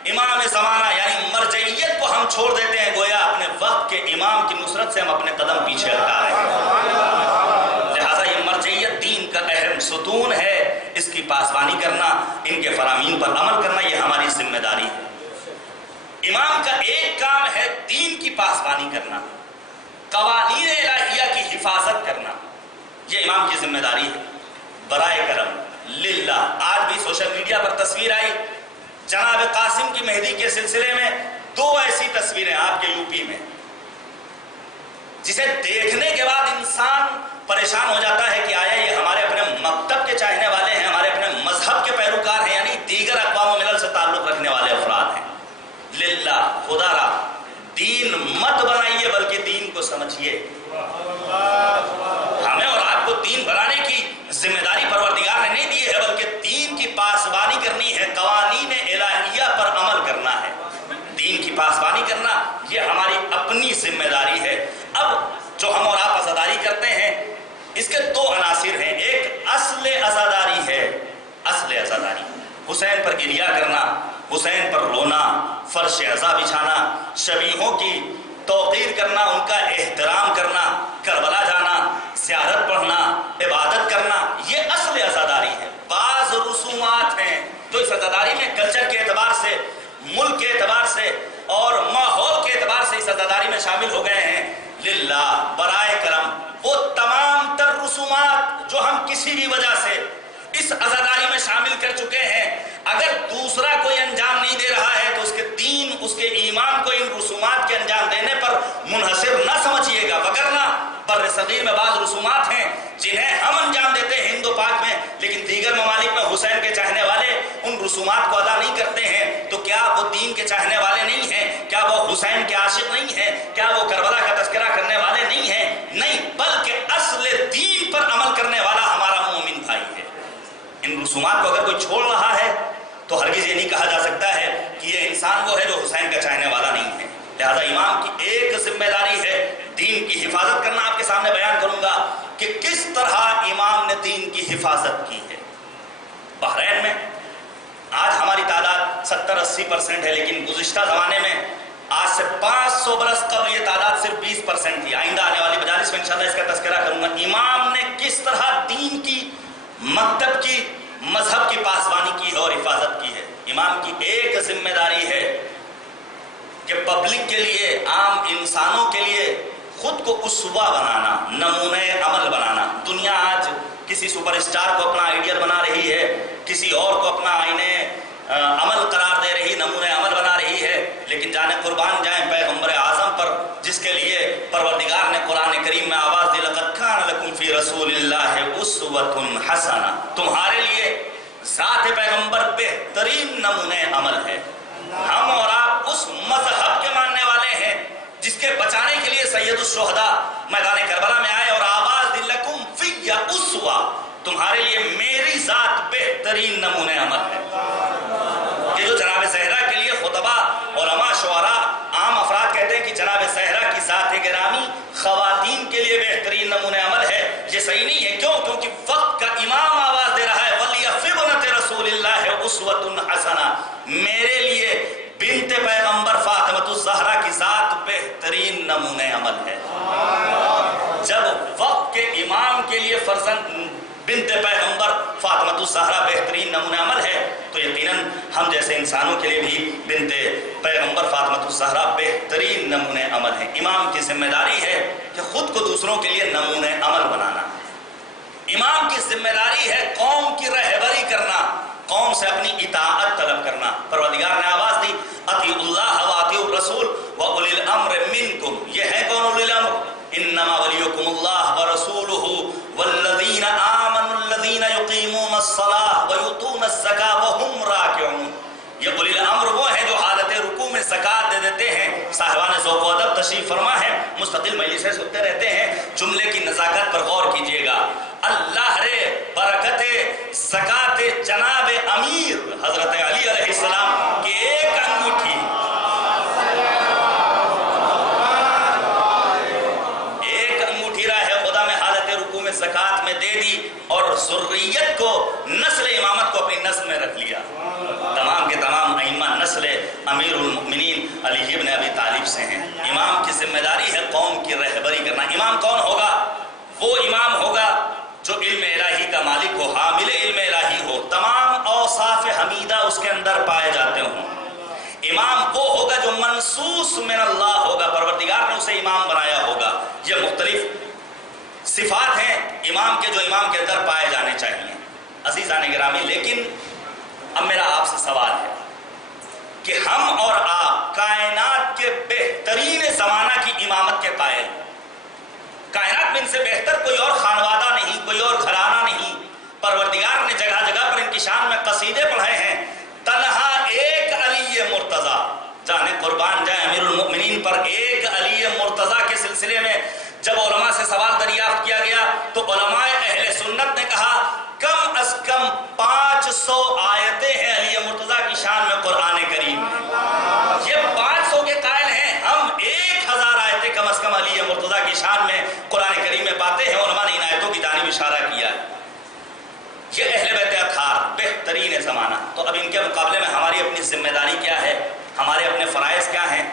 امام زمانہ یعنی مرجعیت کو ہم چھوڑ دیتے ہیں، گویا اپنے وقت کے امام کی نصرت سے ہم اپنے قدم پیچھے ہٹا رہے ہیں. لہٰذا یہ مرجعیت دین کا اہم ستون ہے، اس کی پاسبانی کرنا، ان کے فرامین پر عمل کرنا یہ ہماری ذمہ داری ہے. امام کا ایک کام ہے دین کی پاسبانی کرنا، قوانین الہیہ کی حفاظت کرنا، یہ امام کی ذمہ داری ہے. برائے کرم للہ آج بھی سوشل میڈیا پر تصویر آئی جناب قاسم کی مہدی کے سلسلے میں، 2 ایسی تصویریں آپ کے یوپی میں جسے دیکھنے کے بعد انسان پریشان ہو جاتا ہے کہ آیا یہ ہمارے اپنے مکتب کے چاہنے والے ہیں، ہمارے اپنے مذہب کے پیروکار ہیں، یعنی دیگر اقوام ملل سے تعلق رکھنے والے افراد ہیں. للہ خدا را دین مت بنائیے بلکہ دین کو سمجھیے. ہمیں اور آپ کو دین بنانے کی ذمہ داری پروردگار نے نہیں دی ہے، بلکہ دین کی پاسبانی کرنی ہے، قوانین الہیہ پر عمل کرنا ہے. دین کی پاسبانی کرنا یہ ہماری اپنی ذمہ داری ہے. اب جو ہم اور آپ عزاداری کرتے ہیں اس کے 2 عناصر ہیں. ایک اصل عزاداری ہے، اصل عزاداری حسین پر گریہ کرنا، حسین پر رونا، فرش عزا بچھانا، شبیہوں کی توقیر کرنا، ان کا احترام کرنا، کربلا جانا، زیارت پڑھنا، عبادت کرنا، یہ اصل عزاداری ہے. بعض رسومات ہیں جو اس عزاداری میں کلچر کے اعتبار سے، ملک کے اعتبار سے اور ماحول کے اعتبار سے اس عزاداری میں شامل ہو گئے ہیں. للہ برائے کرم وہ تمام تر رسومات جو ہم کسی بھی وجہ سے اس عزاداری میں شامل کر چکے ہیں، اگر دوسرا کوئی انجام نہیں دے رہا ہے تو اس کے دین، اس کے ایمان کو ان رسومات کے انجام دینے پر منحصر نہ سمجھیے گا. وگرنہ بر صغیر میں بعض رسومات ہیں جنہیں ہم انجام دیتے ہیں ہند و پاک میں، لیکن دیگر ممالک میں حسین کے چاہنے والے ان رسومات کو ادا نہیں کرتے ہیں. تو کیا وہ دین کے چاہنے والے نہیں ہیں؟ کیا وہ حسین کے عاشق نہیں ہیں؟ کیا وہ کربلا کا تذکرہ کرنے والے نہیں ہیں؟ نہیں، بلکہ اصل دین پر عمل کرنے والا ہمارا مومن بھائی ہے. ان رسومات کو اگر کوئی چھوڑ رہا ہے تو ہرگز یہ نہیں کہا جا سکتا ہے کہ یہ انسان وہ ہے جو حسین کا چاہنے والا نہیں ہے. لہذا امام کی ایک ذمہ داری ہے دین کی حفاظت کرنا. آپ کے سامنے بیان کروں گا کہ کس طرح امام نے دین کی حفاظت کی ہے. بحرین میں آج ہماری تعداد 70-80% ہے، لیکن گزشتہ زمانے میں آج سے 500 برس قبل یہ تعداد صرف 20% تھی. آئندہ آنے والی مجالس میں انشاءاللہ اس کا تذکرہ کروں گا. امام نے کس طرح دین کی، مکتب کی، مذہب کی پاسبانی کی اور حفاظت کی ہے. امام کی ایک ذمہ داری ہے کہ پبلک کے لیے، عام انسانوں کے لیے خود کو اسوہ بنانا، نمونہ عمل بنانا۔ دنیا آج کسی سپر اسٹار کو اپنا آئیڈیل بنا رہی ہے، کسی اور کو اپنا آئینے عمل قرار دے رہی، نمونہ عمل بنا رہی ہے، لیکن جانے قربان جائیں پیغمبر اعظم پر، جس کے لیے پروردگار نے قرآن کریم میں آواز دی لقد کان لکم فی رسول اللہ اسوۃ حسنہ، تمہارے لیے ذات پیغمبر بہترین نمونہ عمل ہے۔ ہم اور آپ اس مذہب کے ماننے والے ہیں جس کے بچانے کے لیے سید الشہداء میدان کربلا میں آئے اور آواز دی لکم فی اسوہ، تمہارے لیے میری ذات بہترین نمونہ عمل ہے۔ یہ جو جناب زہرا کے لیے خطبہ، علماء، شعراء، عام افراد کہتے ہیں کہ جناب زہرا کی ذات گرامی خواتین کے لیے بہترین نمونہ عمل ہے، یہ صحیح نہیں ہے۔ کیوں؟ کیونکہ وقت کا امام آواز دے رہا ہے وَلْيَفِي ابْنَتِ رَسُولِ اللَّهِ أُسْوَةٌ حَسَنَةٌ، میرے لیے بنت پیغمبر فاطمۃ الزہرا کی ذات بہترین نمونہ عمل ہے۔ جب وقت کے امام کے لیے فرزند بنت پیغمبر فاطمۃ الزہرا بہترین نمونہ عمل ہے، تو یقیناً ہم جیسے انسانوں کے لیے بھی بنت پیغمبر فاطمۃ الزہرا بہترین نمونہ عمل ہے۔ امام کی ذمہ داری ہے کہ خود کو دوسروں کے لیے نمونہ عمل بنانا۔ امام کی ذمہ داری ہے قوم کی رہبری کرنا، قوم سے اپنی اطاعت طلب کرنا۔ پروردگار نے آواز دی اطیعوا اللہ واطیعوا الرسول واولی الامر منکم، یہ ہے کون اولی الامر؟ انما ولیکم اللہ ورسولہ والذین آمنوا الذین یقیمون الصلاۃ ویؤتون الزکاۃ وہم راکعون۔ یہ اولی الامر وہ ہیں جو حالت رکوع میں زکوٰۃ دے دیتے ہیں۔ صاحبان ذوق و ادب تشریف فرما ہے، مستقل مجلسیں سنتے رہتے ہیں، جملے کی نزاکت پر غور کیجیے گا۔ اللہ رے برکت زکوٰۃ جناب امیر حضرت علی علیہ السلام کی ایک انگوٹھی، زکوٰۃ میں دے دی اور ذریت کو، نسل امامت کو اپنی نسل میں رکھ لیا۔ تمام کے تمام ائمہ نسل امیر المؤمنین علی ابن ابی طالب سے ہیں۔ امام کی ذمہ داری ہے قوم کی رہبری کرنا۔ امام کون ہوگا؟ وہ امام ہوگا جو علم الہی کا مالک ہو، حامل علم الہی ہو، تمام اوصاف حمیدہ اس کے اندر پائے جاتے ہوں۔ امام وہ ہوگا جو منصوص من اللہ ہوگا، پروردگار نے اسے امام بنایا ہوگا۔ یہ مختلف صفات ہیں امام کے جو امام کے اندر پائے جانے چاہیے۔ عزیزان گرامی، لیکن اب میرا آپ سے سوال ہے کہ ہم اور آپ کائنات کے بہترین زمانہ کی امامت کے قائل، کائنات میں ان سے بہتر کوئی اور خانوادہ نہیں، کوئی اور گھرانہ نہیں۔ پروردگار نے جگہ جگہ پر ان کی شان میں قصیدے پڑھے ہیں، تنہا ایک علی مرتضیٰ، جانے قربان جائیں امیر المؤمنین پر ایک علی مرتضیٰ کے سلسلے میں جب علماء سے سوال دریافت کیا گیا تو علماء اہل سنت نے کہا کم از کم 500 آیتیں ہیں علی مرتضیٰ کی شان میں قرآن کریم میں۔ یہ 500 کے قائل ہیں، ہم 1000 آیتیں کم از کم علی مرتضیٰ کی شان میں قرآن کریم میں پاتے ہیں۔ علماء نے ان آیتوں کی جانب اشارہ کیا ہے۔ یہ اہل بیت اطہار بہترین زمانہ، تو اب ان کے مقابلے میں ہماری اپنی ذمہ داری کیا ہے، ہمارے اپنے فرائض کیا ہیں؟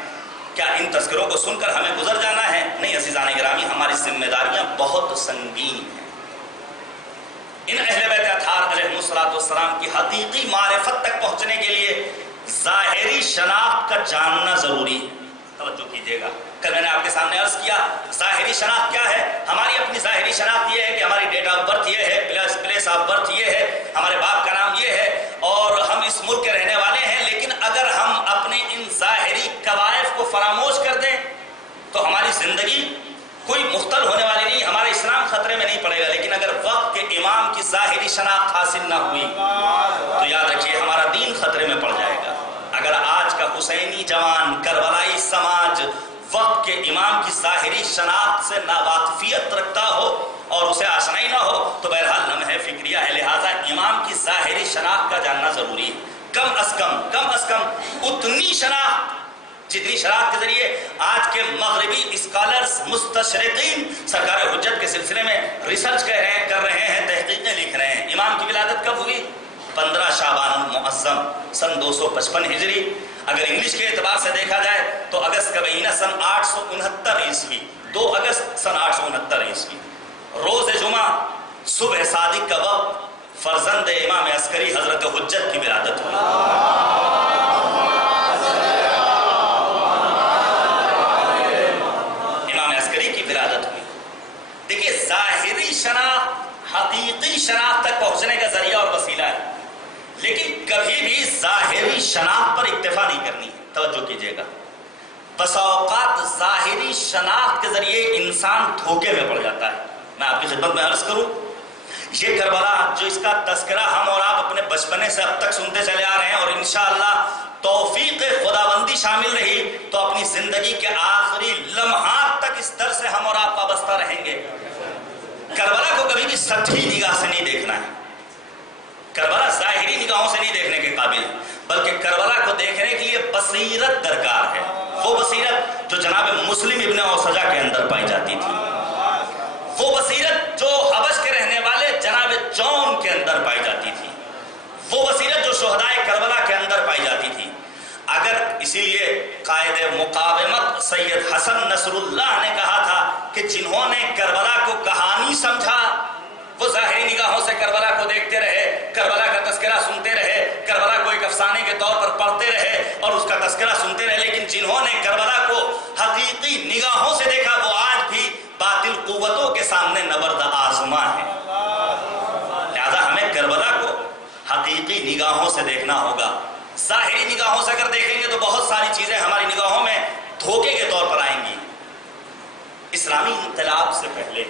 کیا ان تذکروں کو سن کر ہمیں گزر جانا ہے؟ نہیں عزیزان گرامی، ہماری ذمہ داریاں بہت سنگین ہیں۔ ان اہل بیت اطہار علیہ السلام کی حقیقی معرفت تک پہنچنے کے لیے ظاہری شناخت کا جاننا ضروری ہے۔ توجہ کیجیے گا، کل میں نے آپ کے سامنے عرض کیا ظاہری شناخت کیا ہے۔ ہماری اپنی ظاہری شناخت یہ ہے کہ ہماری ڈیٹ آف برتھ یہ ہے، پلیس آف برتھ یہ ہے، ہمارے باپ کا نام یہ ہے اور ہم اس ملک کے رہنے والے ہیں۔ لیکن اگر ہم اپنے ان ظاہری قوائف کو فراموش کر دیں تو ہماری زندگی کوئی مختل ہونے والی نہیں، ہمارا اسلام خطرے میں نہیں پڑے گا۔ لیکن اگر وقت کے امام کی ظاہری شناخت حاصل نہ ہوئی تو یاد رکھیے ہمارا دین خطرے میں پڑ جائے گا۔ اگر آج کا حسینی جوان، کربلائی سماج وقت کے امام کی ظاہری شناخت سے ناواقفیت رکھتا ہو اور اسے آشنائی نہ ہو تو بہرحال لمحہ فکریہ ہے۔ لہٰذا امام کی ظاہری شناخت کا جاننا ضروری ہے۔ کم از کم اتنی شناخت جتنی شناخت کے ذریعے آج کے مغربی اسکالرز، مستشرقین سرکار حجت کے سلسلے میں ریسرچ کر رہے ہیں، تحقیقیں لکھ رہے ہیں۔ امام کی ولادت کب ہوئی؟ 15 شعبان المعظم سن 255 ہجری۔ اگر انگلش کے اعتبار سے دیکھا جائے تو اگست کا مہینہ سن 869 عیسوی، 2 اگست سن 869 عیسوی، روز جمعہ صبح صادق کا وقت فرزند امام عسکری حضرت حجت کی ولادت ہوئی۔ امام عسکری کی ظاہری شناخت پر اکتفا نہیں کرنی ہے. توجہ کیجیے گا، بسا اوقات ظاہری شناخت کے ذریعے انسان دھوکے میں پڑ جاتا ہے. میں آپ کی خدمت میں عرض کروں، یہ کربلا جو اس کا تذکرہ ہم اور آپ اپنے بچپنے سے اب تک سنتے چلے آ رہے ہیں، اور انشاءاللہ توفیق خداوندی شامل رہی تو اپنی زندگی کے آخری لمحات تک اس در سے ہم اور آپ وابستہ رہیں گے. کربلا کو کبھی بھی سطحی نگاہ سے نہیں دیکھنا ہے. کربلا ظاہری نگاہوں سے نہیں دیکھنے کے قابل، بلکہ کربلا کو دیکھنے کے لیے بصیرت درکار ہے. وہ بصیرت جو جناب مسلم ابن اوسجہ کے اندر پائی جاتی تھی، وہ بصیرت جو حبش کے رہنے والے جناب جون کے اندر پائی جاتی تھی، وہ بصیرت جو شہدائے کربلا کے اندر پائی جاتی تھی. اگر اسی لیے قائد مقاومت سید حسن نصر اللہ نے کہا تھا کہ جنہوں نے کربلا کو کہانی سمجھا وہ ظاہری نگاہوں سے کربلا کو دیکھتے رہے، کربلا کا تذکرہ سنتے رہے، کربلا کو ایک افسانے کے طور پر پڑھتے رہے اور اس کا تذکرہ سنتے رہے، لیکن جنہوں نے کربلا کو حقیقی نگاہوں سے دیکھا وہ آج بھی باطل قوتوں کے سامنے نبرد آزما ہے. لہذا ہمیں کربلا کو حقیقی نگاہوں سے دیکھنا ہوگا. ظاہری نگاہوں سے اگر دیکھیں گے تو بہت ساری چیزیں ہماری نگاہوں میں دھوکے کے طور پر آئیں گی. اسلامی انقلاب سے پہلے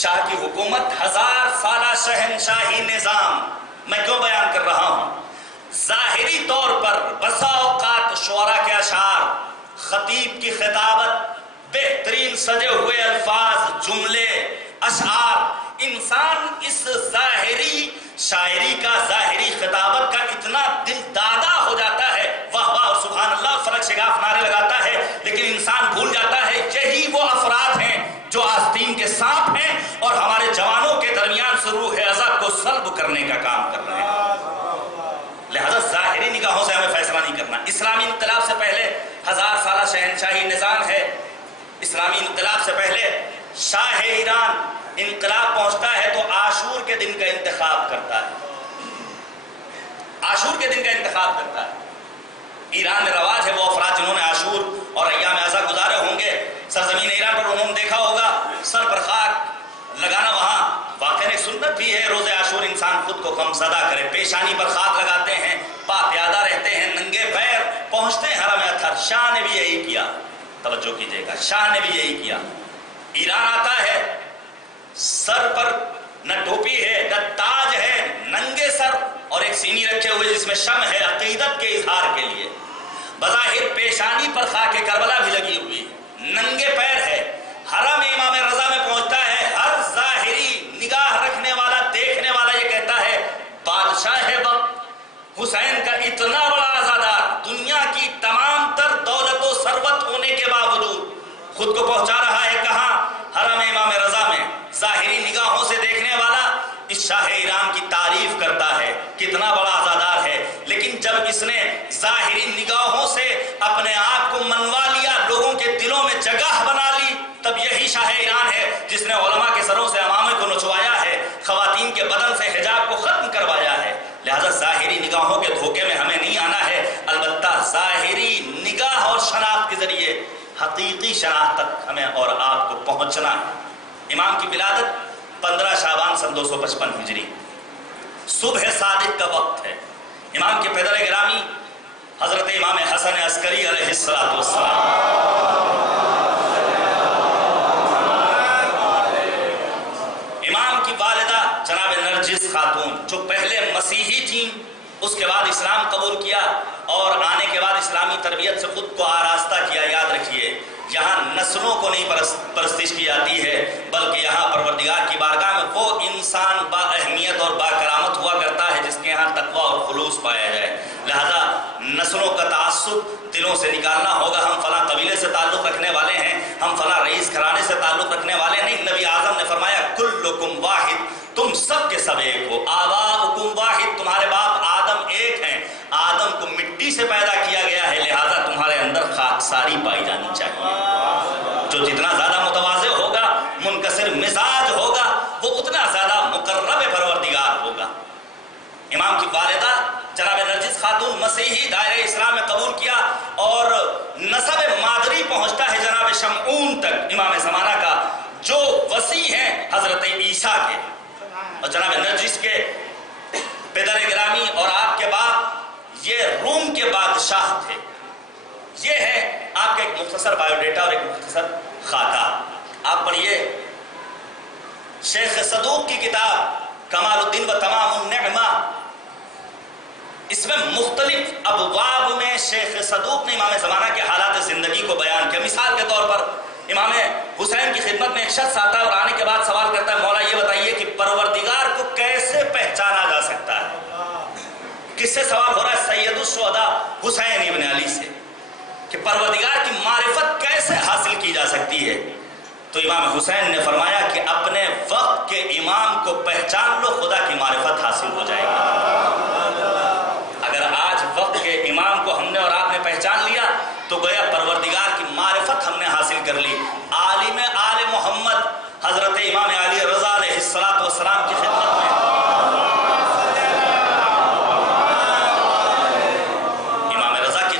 شاہ کی حکومت 1000 سالہ شہنشاہی نظام، میں کیوں بیان کر رہا ہوں؟ ظاہری طور پر بسا اوقات شعراء کے اشعار، خطیب کی خطابت، بہترین سجے ہوئے الفاظ، جملے، اشعار، انسان اس ظاہری شاعری کا، ظاہری خطابت کا اتنا دل دادا ہو جاتا ہے، واہ واہ اور سبحان اللہ فلک شگاف نعرے لگاتا ہے، لیکن انسان بھول جاتا ہے یہی وہ افراد ہیں جو آستین کے سانپ ہیں اور ہمارے جوانوں کے درمیان سے روح ازل کو سلب کرنے کا کام کر رہے ہیں. لہذا ظاہری نگاہوں سے ہمیں فیصلہ نہیں کرنا. اسلامی انقلاب سے پہلے 1000 سالہ شہنشاہی نظام ہے. اسلامی انقلاب سے پہلے شاہ ایران انقلاب پہنچتا ہے تو عاشور کے دن کا انتخاب کرتا ہے. عاشور کے دن کا انتخاب کرتا ہے. ایران میں رواج ہے وہ افراد جنہوں نے عاشور اور ایام اعزا گزارے ہوں گے، سرزمین ایران پر انہوں نے دیکھا ہوگا سر پر خاک لگانا، وہاں واقعی ایک سنت بھی ہے. روز عاشور انسان خود کو غمزدہ کرے، پیشانی پر خاک لگاتے ہیں، پا پیادہ رہتے ہیں، ننگے پیر پہنچتے ہیں حرم اطہر. شاہ نے بھی یہی کیا. توجہ کیجیے گا، شاہ نے بھی یہی کیا. ایران آتا ہے، سر پر نہ ٹوپی ہے نہ تاج ہے، ننگے سر اور ایک سینی رکھے ہوئے جس میں شمع ہے عقیدت کے اظہار کے لیے. بظاہر پیشانی پر خاک کربلا بھی لگی ہوئی ہے، ننگے پیر ہے، حرم امام رضا میں پہنچتا ہے. ہر ظاہری نگاہ رکھنے والا، دیکھنے والا یہ کہتا ہے بادشاہ وقت حسین کا اتنا بڑا عزادار، دنیا کی تمام تر دولت و ثروت ہونے کے باوجود خود کو پہنچا رہا ہے کہاں؟ حرم امام رضا میں. ظاہری نگاہوں سے دیکھنے والا اس شاہ ایران کی تعریف کرتا ہے کتنا بڑا عزادار ہے، لیکن جب اس نے ظاہری نگاہوں سے اپنے آپ کو منوا لیا، لوگوں کے دلوں میں جگہ بنا لی، تب یہی شاہ ایران ہے جس نے علماء کے سروں سے عوامے کو نچوایا ہے، خواتین کے بدن سے حجاب کو ختم کروایا ہے. لہذا ظاہری نگاہوں کے دھوکے میں ہمیں نہیں آنا ہے، البتہ ظاہری نگاہ اور شناخت کے ذریعے حقیقی شناخت تک ہمیں اور آپ کو پہنچنا ہے. امام کی ولادت 15 شعبان سن 255 ہجری، صبح صادق کا وقت ہے. امام کے پدر گرامی حضرت امام حسن عسکری علیہ السلام، امام کی والدہ جناب نرجس خاتون جو پہلے مسیحی تھیں، اس کے بعد اسلام قبول کیا اور آنے کے بعد اسلامی تربیت سے خود کو آراستہ کیا. یاد رکھیے یہاں نسلوں کو نہیں پرستش کی جاتی ہے، بلکہ یہاں پروردگار کی بارگاہ میں وہ انسان با اہمیت اور با کرامت ہوا کرتا ہے جس کے یہاں تقویٰ اور خلوص پایا جائے. لہذا نسلوں کا تعصب دلوں سے نکالنا ہوگا. ہم فلاں قبیلے سے تعلق رکھنے والے ہیں، ہم فلاں رئیس گھرانے سے تعلق رکھنے والے نہیں. نبی اعظم نے فرمایا کلکم واحد، تم سب کے سب ایک ہو. آباؤکم واحد، تمہارے باپ آدم ایک ہیں. آدم کو مٹی سے پیدا کیا گیا ہے، لہذا تمہارے اندر خاکساری پائی جانی چاہیے. جو جتنا زیادہ متواضع ہوگا، منکسر مزاج ہوگا، وہ اتنا زیادہ مقرب پروردگار ہوگا. امام کی والدہ جناب نرجس خاتون مسیحی دائرہ اسلام میں قبول کیا اور نسب مادری پہنچتا ہے جناب شمعون تک، امام زمانہ کا، جو وسیع ہیں حضرت عیسیٰ کے. اور جناب نرجس کے پدر گرامی اور آپ کے باپ یہ روم کے بادشاہ تھے. یہ ہے آپ کا ایک مختصر بایو ڈیٹا اور ایک مختصر خاکہ. آپ پڑھیے شیخ صدوق کی کتاب کمال الدین و تمام النعمہ. اس میں مختلف ابواب میں شیخ صدوق نے امام زمانہ کے حالات زندگی کو بیان کیا. مثال کے طور پر امام حسین کی خدمت میں ایک شخص آتا ہے اور آنے کے بعد سوال کرتا ہے مولا یہ بتائیے کہ پروردگار کو کیسے پہچانا جا سکتا ہے. کس سے سوال ہو رہا ہے؟ سید الشہداء حسین ابن علی سے کہ پروردگار کی معرفت کیسے حاصل کی جا سکتی ہے. تو امام حسین نے فرمایا کہ اپنے وقت کے امام کو پہچان لو خدا کی معرفت حاصل ہو جائے گی. اگر آج وقت کے امام کو ہم نے اور آپ نے پہچان لیا تو گویا پروردگار کی معرفت ہم نے حاصل کر لی. عالم آل محمد حضرت امام علی رضا علیہ السلام کی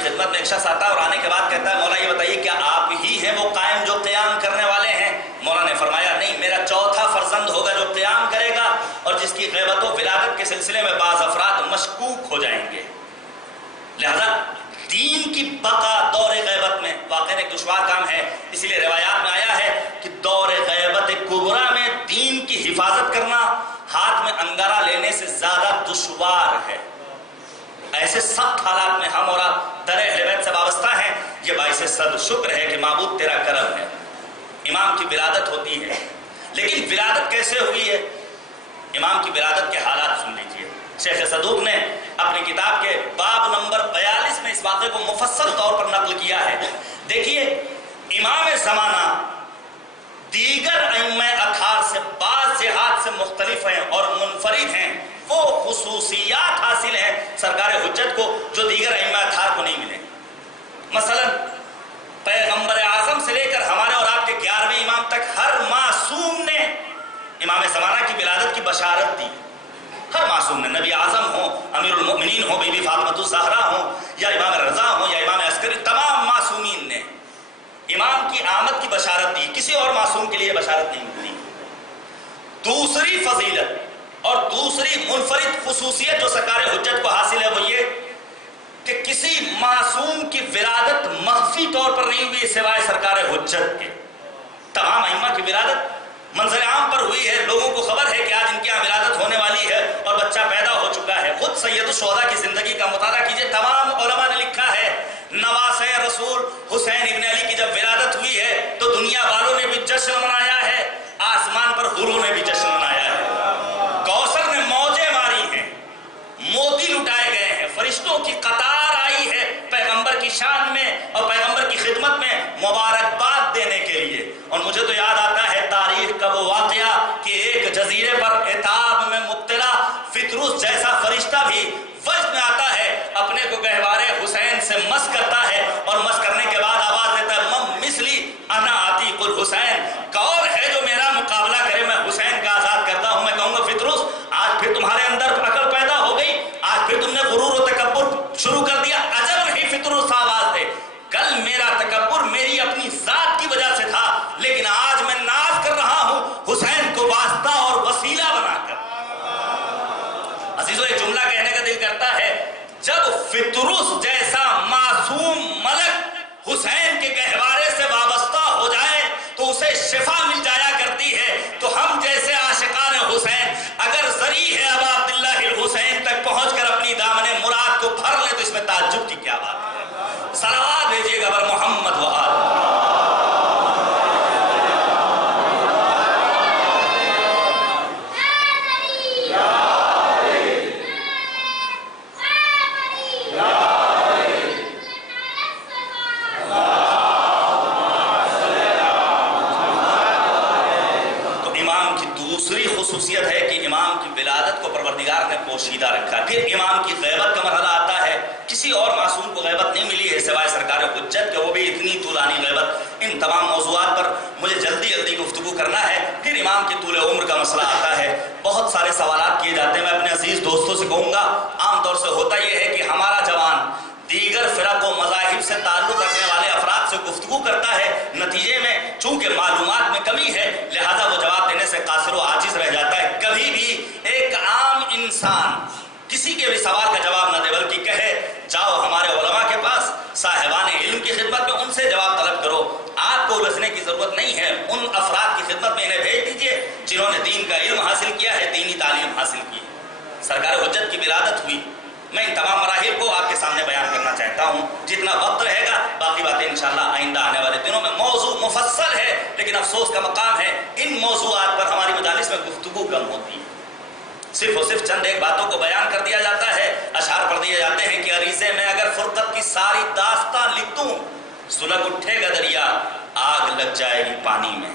خدمت میں ایک شخص آتا ہے اور آنے کے بعد کہتا ہے مولا یہ بتائیے کیا آپ ہی ہیں وہ قائم جو قیام کرنے والے ہیں؟ مولا نے فرمایا نہیں، میرا چوتھا فرزند ہوگا جو قیام کرے گا اور جس کی غیبت و ولادت کے سلسلے میں بعض افراد مشکوک ہو جائیں گے. لہذا دین کی بقا دور غیبت میں واقعی ایک دشوار کام ہے. اسی لیے روایات میں آیا ہے کہ دور غیبت کبریٰ میں دین کی حفاظت کرنا ہاتھ میں انگارہ لینے سے زیادہ دشوار ہے. ایسے سخت حالات میں ہم اور آپ در اہل بیت سے وابستہ ہیں. یہ باعث صد شکر ہے کہ معبود تیرا کرم ہے. امام کی ولادت ہوتی ہے، لیکن ولادت کیسے ہوئی ہے؟ امام کی ولادت کے حالات سن لیجیے. شیخ صدوق نے اپنی کتاب کے باب نمبر 42 میں اس واقعے کو مفصل طور پر نقل کیا ہے. دیکھیے امام زمانہ دیگر ائمہ اطہار سے بعض جہات سے مختلف ہیں اور منفرد ہیں. وہ خصوصیات حاصل ہیں سرکار حجت کو جو دیگر ائمہ اطہار کو نہیں ملے. مثلا پیغمبر اعظم سے لے کر ہمارے اور آپ کے 11ویں امام تک ہر معصوم نے امام زمانہ کی ولادت کی بشارت دی. ہر معصوم نے، نبی اعظم ہوں، امیر المؤمنین ہوں، بی بی فاطمہ الزہرا ہوں، یا امام رضا ہوں، یا امام عسکری، تمام معصومین نے امام کی آمد کی بشارت دی. کسی اور معصوم کے لیے بشارت نہیں ملتی. دوسری فضیلت اور دوسری منفرد خصوصیت جو سرکار حجت کو حاصل ہے وہ یہ کہ کسی معصوم کی ولادت مخفی طور پر نہیں ہوئی سوائے سرکار حجت کے. تمام ائمہ کی ولادت منظر عام پر ہوئی ہے. لوگوں کو خبر ہے کہ آج ان کی یہاں ولادت ہونے والی ہے اور بچہ پیدا ہو چکا ہے. خود سید الشہداء کی زندگی کا مطالعہ کیجئے. تمام علماء نے لکھا ہے نواسۂ رسول حسین ابن علی کی جب ولادت ہوئی ہے تو دنیا والوں نے بھی جشن منایا ہے، آسمان پر حوروں نے بھی جشن منایا ہے. کوثر نے موجیں ماری ہیں، موتی لٹائے گئے ہیں، فرشتوں کی قطار آئی ہے پیغمبر کی شان میں اور پیغمبر کی خدمت میں مبارکباد دینے کے لیے. اور مجھے تو یاد آتا ہے تاریخ کا وہ واقعہ کہ ایک جزیرے پر عتاب میں مبتلا فطروس جیسا فرشتہ بھی وجد میں آتا ہے، اپنے کو گہوارے حسین سے مس کرتا ہے اور مس کرنے کے بعد آواز دیتا ہے مم مثلی انا عتیق الحسین. کون ہے جو میرا مقابلہ کرے؟ میں حسین کا آزاد کرتا ہوں. میں کہوں گا فطروس آج پھر تمہارے اندر عقل پیدا ہو گئی، آج پھر تم نے غرور و تکبر شروع کر دیا. عجب نہیں فطروس آواز دے، کل میرا تکبر میری اپنی ذات کی وجہ سے تھا، لیکن آج میں ناز کر رہا ہوں حسین کو واسطہ اور وسیلہ بنا کر. عزیزو ایک جملہ کہنے کا دل کرتا ہے، جب فطروس جیسا معصوم ملک حسین کے گہوارے سے وابستہ ہو جائے تو اسے شفا مل جایا کرتی ہے. تو ہم جیسے عاشقان حسین اگر ذریع ہے ابا عبداللہ الحسین تک پہنچ کر اپنی دامن مراد کو بھر لیں تو اس میں تعجب کی کیا بات ہے. صلوات بھیجیے گا بر محمد و آل. خصوصیت ہے کہ امام کی ولادت کو پروردگار نے پوشیدہ رکھا. پھر امام کی غیبت کا مرحلہ آتا ہے. کسی اور معصوم کو غیبت نہیں ملی ہے سوائے سرکار حجت کے، وہ بھی اتنی طولانی غیبت. ان تمام موضوعات پر مجھے جلدی گفتگو کرنا ہے. پھر امام کی طول عمر کا مسئلہ آتا ہے. بہت سارے سوالات کیے جاتے ہیں. میں اپنے عزیز دوستوں سے کہوں گا عام طور سے ہوتا یہ ہے کہ ہمارا جوان دیگر فرق و مذاہب سے تعلق رکھنے والے افراد سے گفتگو کرتا ہے، نتیجے میں چونکہ معلومات میں کمی ہے لہذا وہ جواب دینے سے قاصر و عاجز رہ جاتا ہے. کبھی بھی ایک عام انسان کسی کے بھی سوال کا جواب نہ دے بلکہ کہے ڈھونڈنے کی ضرورت نہیں ہے، ان افراد کی خدمت میں انہیں بھیج دیجئے جنہوں نے دین کا علم حاصل کیا ہے، دینی تعلیم حاصل کی ہے۔ سرکار حجت کی ولادت ہوئی، میں ان تمام مراحل کو آپ کے سامنے بیان کرنا چاہتا ہوں، جتنا وقت رہے گا باقی باتیں انشاءاللہ آئندہ آنے والے دنوں میں۔ موضوع مفصل ہے لیکن افسوس کا مقام ہے ان موضوعات پر ہماری مجالس میں گفتگو کم ہوتی ہے، صرف اور صرف چند ایک باتوں کو بیان کر دیا جاتا ہے، اشعار پڑھ دیے جاتے ہیں کہ عریضے میں اگر فرقت کی ساری داستان لکھ دوں سلگ اٹھے گا دریا، آگ لگ جائے گی پانی میں۔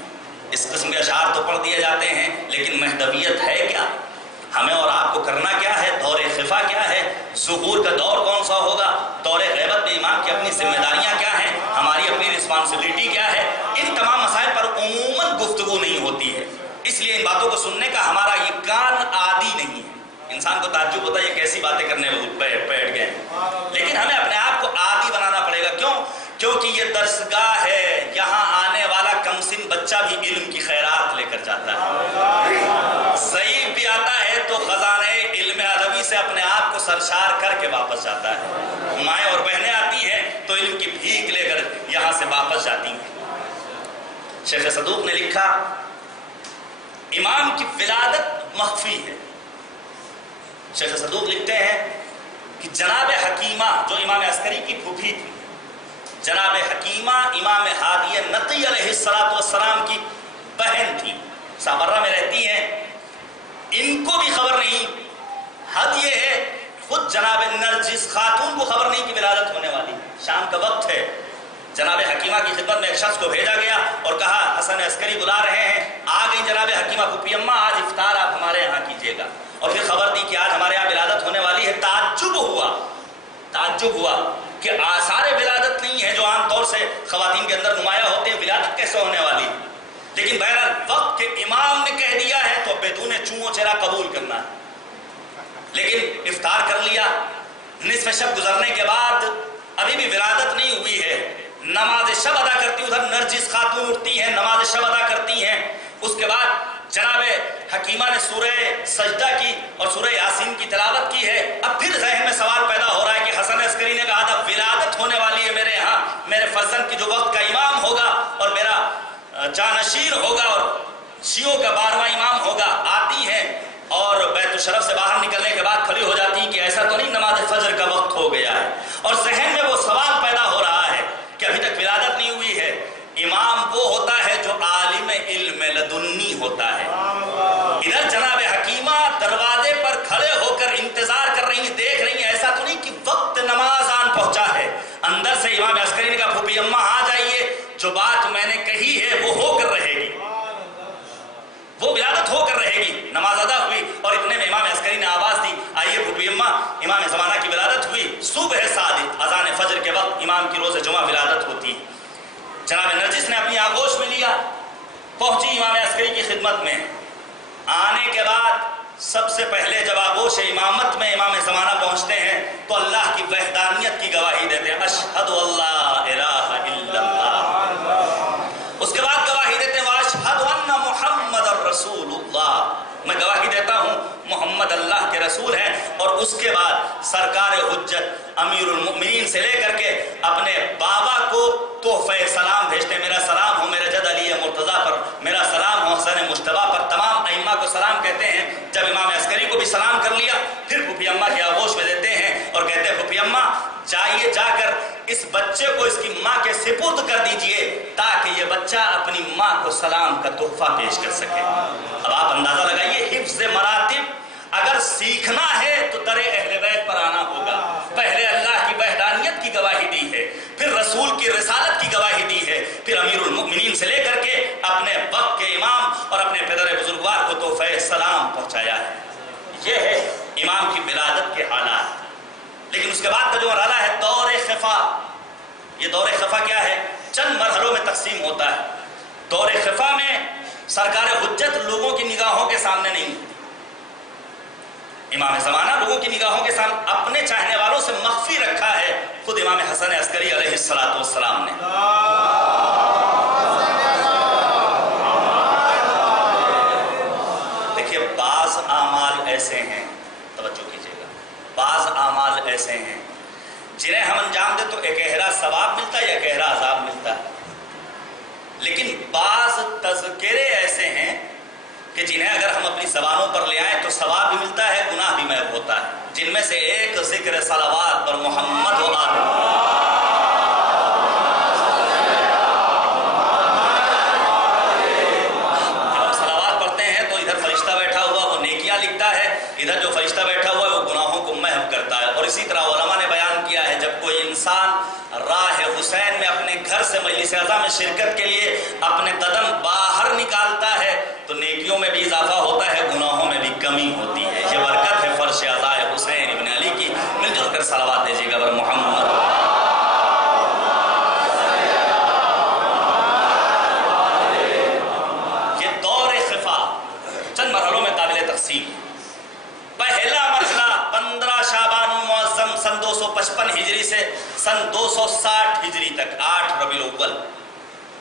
اس قسم کے اشعار تو پڑھ دیے جاتے ہیں لیکن مہدویت ہے کیا؟ ہمیں اور آپ کو کرنا کیا ہے؟ دور خفا کیا ہے؟ ظہور کا دور کون سا ہوگا؟ دور غیبت میں امام کی اپنی ذمہ داریاں کیا ہیں؟ ہماری اپنی رسپانسبلٹی کیا ہے؟ ان تمام مسائل پر عموماً گفتگو نہیں ہوتی ہے، اس لیے ان باتوں کو سننے کا ہمارا یہ کان عادی نہیں ہے۔ انسان کو تعجب ہوتا ہے یہ کیسی باتیں کرنے بیٹھ گئے، لیکن ہمیں اپنے آپ کو عادی بنانا پڑے گا۔ کیوں؟ کیونکہ یہ درسگاہ ہے، یہاں آنے والا کم سن بچہ بھی علم کی خیرات لے کر جاتا ہے، ضعیف بھی آتا ہے تو خزانہ علم عربی سے اپنے آپ کو سرشار کر کے واپس جاتا ہے، مائیں اور بہنیں آتی ہیں تو علم کی بھیک لے کر یہاں سے واپس جاتی ہیں۔ شیخ صدوق نے لکھا امام کی ولادت مخفی ہے۔ شیخ صدوق لکھتے ہیں کہ جناب حکیمہ جو امام عسکری کی پھوپھی تھی، جناب حکیمہ امام ہادی نقی علیہ السلام کی بہن تھی، سامرہ میں رہتی ہیں، ان کو بھی خبر نہیں۔ حد یہ ہے خود جناب نرجس خاتون کو خبر نہیں کہ ولادت ہونے والی، شام کا وقت ہے، جناب حکیمہ کی خدمت میں ایک شخص کو بھیجا گیا اور کہا حسن عسکری بلا رہے ہیں۔ آ گئی جناب حکیمہ، پھوپھی اماں آج افطار آپ ہمارے یہاں کیجیے گا، اور پھر خبر دی کہ آج ہمارے یہاں ولادت ہونے والی ہے۔ تعجب ہوا کہ آثار ولادت نہیں ہے جو عام طور سے خواتین کے اندر نمایاں ہوتے ہیں، ولادت کیسے ہونے والی؟ لیکن بہرحال وقت کے امام نے کہہ دیا ہے تو بدون چوں چرا قبول کرنا ہے۔ لیکن افطار کر لیا، نصف شب گزرنے کے بعد ابھی بھی ولادت نہیں ہوئی ہے، نماز شب ادا کرتی، ادھر نرجس خاتون اٹھتی ہیں نماز شب ادا کرتی ہیں۔ اس کے بعد جناب حکیمہ نے سورہ سجدہ کی اور سورہ یاسین کی تلاوت کی ہے۔ اب پھر ذہن میں سوال پیدا ہو رہا ہے کہ حسن عسکری نے کہا تھا ولادت ہونے والی ہے میرے یہاں، میرے فرزند کی جو وقت کا امام ہوگا اور میرا جانشین ہوگا اور شیعوں کا 12واں امام ہوگا، آتی ہیں اور بیت الشرف سے باہر نکلنے کے بعد کھڑی ہو جاتی کہ ایسا تو نہیں نماز فجر کا وقت ہو گیا ہے، اور ذہن میں وہ سوال پیدا ہو رہا ہے کہ ابھی تک ولادت نہیں ہوئی ہے۔ امام وہ ہوتا ہے جو عالم علم لدنی ہوتا ہے، ادھر جناب حکیمہ دروازے پر کھڑے ہو کر انتظار کر رہی ہیں، دیکھ رہی ہیں، ایسا تو نہیں کہ وقت نماز آن پہنچا ہے۔ اندر سے امام عسکری نے کہا پھوپھی اماں آ جائیے، جو بات میں نے کہی ہے وہ ہو کر رہے گی، وہ ولادت ہو کر رہے گی۔ نماز ادا ہوئی اور اتنے میں امام عسکری نے آواز دی آئیے پھوپھی اماں، امام زمانہ کی ولادت ہوئی، صبح صادق اذان فجر کے وقت امام کی روز جمعہ ولادت ہوتی۔ جناب نرجس نے اپنی آغوش میں لیا، پہنچی امام عسکری کی خدمت میں۔ آنے کے بعد سب سے پہلے جب آغوش امامت میں امام زمانہ پہنچتے ہیں تو اللہ کی وحدانیت کی گواہی دیتے ہیں، اشہد اللہ الہ الا اللہ۔ اس کے بعد گواہی دیتے ہیں واشہد ان محمد رسول اللہ، میں گواہی دیتا ہوں محمد اللہ کے رسول ہیں۔ اور اس کے بعد سرکار حجت امیر المؤمنین سے لے کر کے اپنے بابا کو تحفہ سلام بھیجتے ہیں، میرا سلام ہو میرے جد علی مرتضیٰ پر، میرا سلام ہو حسن مجتبیٰ پر، تمام ائمہ کو سلام کہتے ہیں۔ جب امام عسکری کو بھی سلام کر لیا پھر پھوپھی اماں کی آغوش میں دیتے ہیں اور کہتے ہیں پھوپھی اماں جائیے، جا کر اس بچے کو اس کی ماں کے سپرد کر دیجئے تاکہ یہ بچہ اپنی ماں کو سلام کا تحفہ پیش کر سکے۔ اب آپ اندازہ لگائیے، حفظ مراتب اگر سیکھنا ہے تو در اہل بیت پر آنا ہوگا۔ پہلے اللہ کی وحدانیت کی گواہی دی ہے، پھر رسول کی رسالت کی گواہی دی ہے، پھر امیر المؤمنین سے لے کر کے اپنے وقت کے امام اور اپنے پدر بزرگوار کو تحفہ سلام پہنچایا ہے۔ یہ ہے امام کی ولادت کے حالات۔ لیکن اس کے بعد کا جو مرحلہ ہے دور خفا، یہ دور خفا کیا ہے؟ چند مرحلوں میں تقسیم ہوتا ہے۔ دور خفا میں سرکار حجت لوگوں کی نگاہوں کے سامنے نہیں، امام زمانہ لوگوں کی نگاہوں کے سامنے اپنے چاہنے والوں سے مخفی رکھا ہے خود امام حسن عسکری علیہ السلام نے۔ دیکھیے بعض اعمال ایسے ہیں، توجہ کیجیے گا، بعض اعمال ایسے ہیں جنہیں ہم انجام دیں تو ایک گہرا ثواب ملتا ہے یا گہرا عذاب ملتا ہے۔ لیکن بعض تذکرے ایسے ہیں کہ جنہیں اگر ہم اپنی زبانوں پر لے آئیں تو ثواب بھی ملتا ہے، گناہ بھی محو ہوتا ہے، جن میں سے ایک ذکر صلوات پر محمد و آل۔ جب ہم صلوات پڑھتے ہیں تو ادھر فرشتہ بیٹھا ہوا وہ نیکیاں لکھتا ہے، ادھر جو فرشتہ بیٹھا ہوا ہے وہ گناہوں کو محو کرتا ہے۔ اور اسی طرح علماء نے بیان کیا ہے جب کوئی انسان راہ حسین میں اپنے گھر سے مجلس اعظم میں شرکت کے لیے اپنے قدم باہر نکالتا ہے تو نیکیوں میں بھی اضافہ ہوتا ہے، گناہوں میں بھی کمی ہوتی ہے۔ یہ برکت ہے فرش عزائے حسین ابن علی کی۔ مل جل کر صلوات دیجیے گا بر محمد۔ یہ دور خفا چند مرحلوں میں قابل تقسیم۔ پہلا مرحلہ 15 شعبان المعظم سن 255 ہجری سے سن 260 ہجری تک 8 ربیع الاول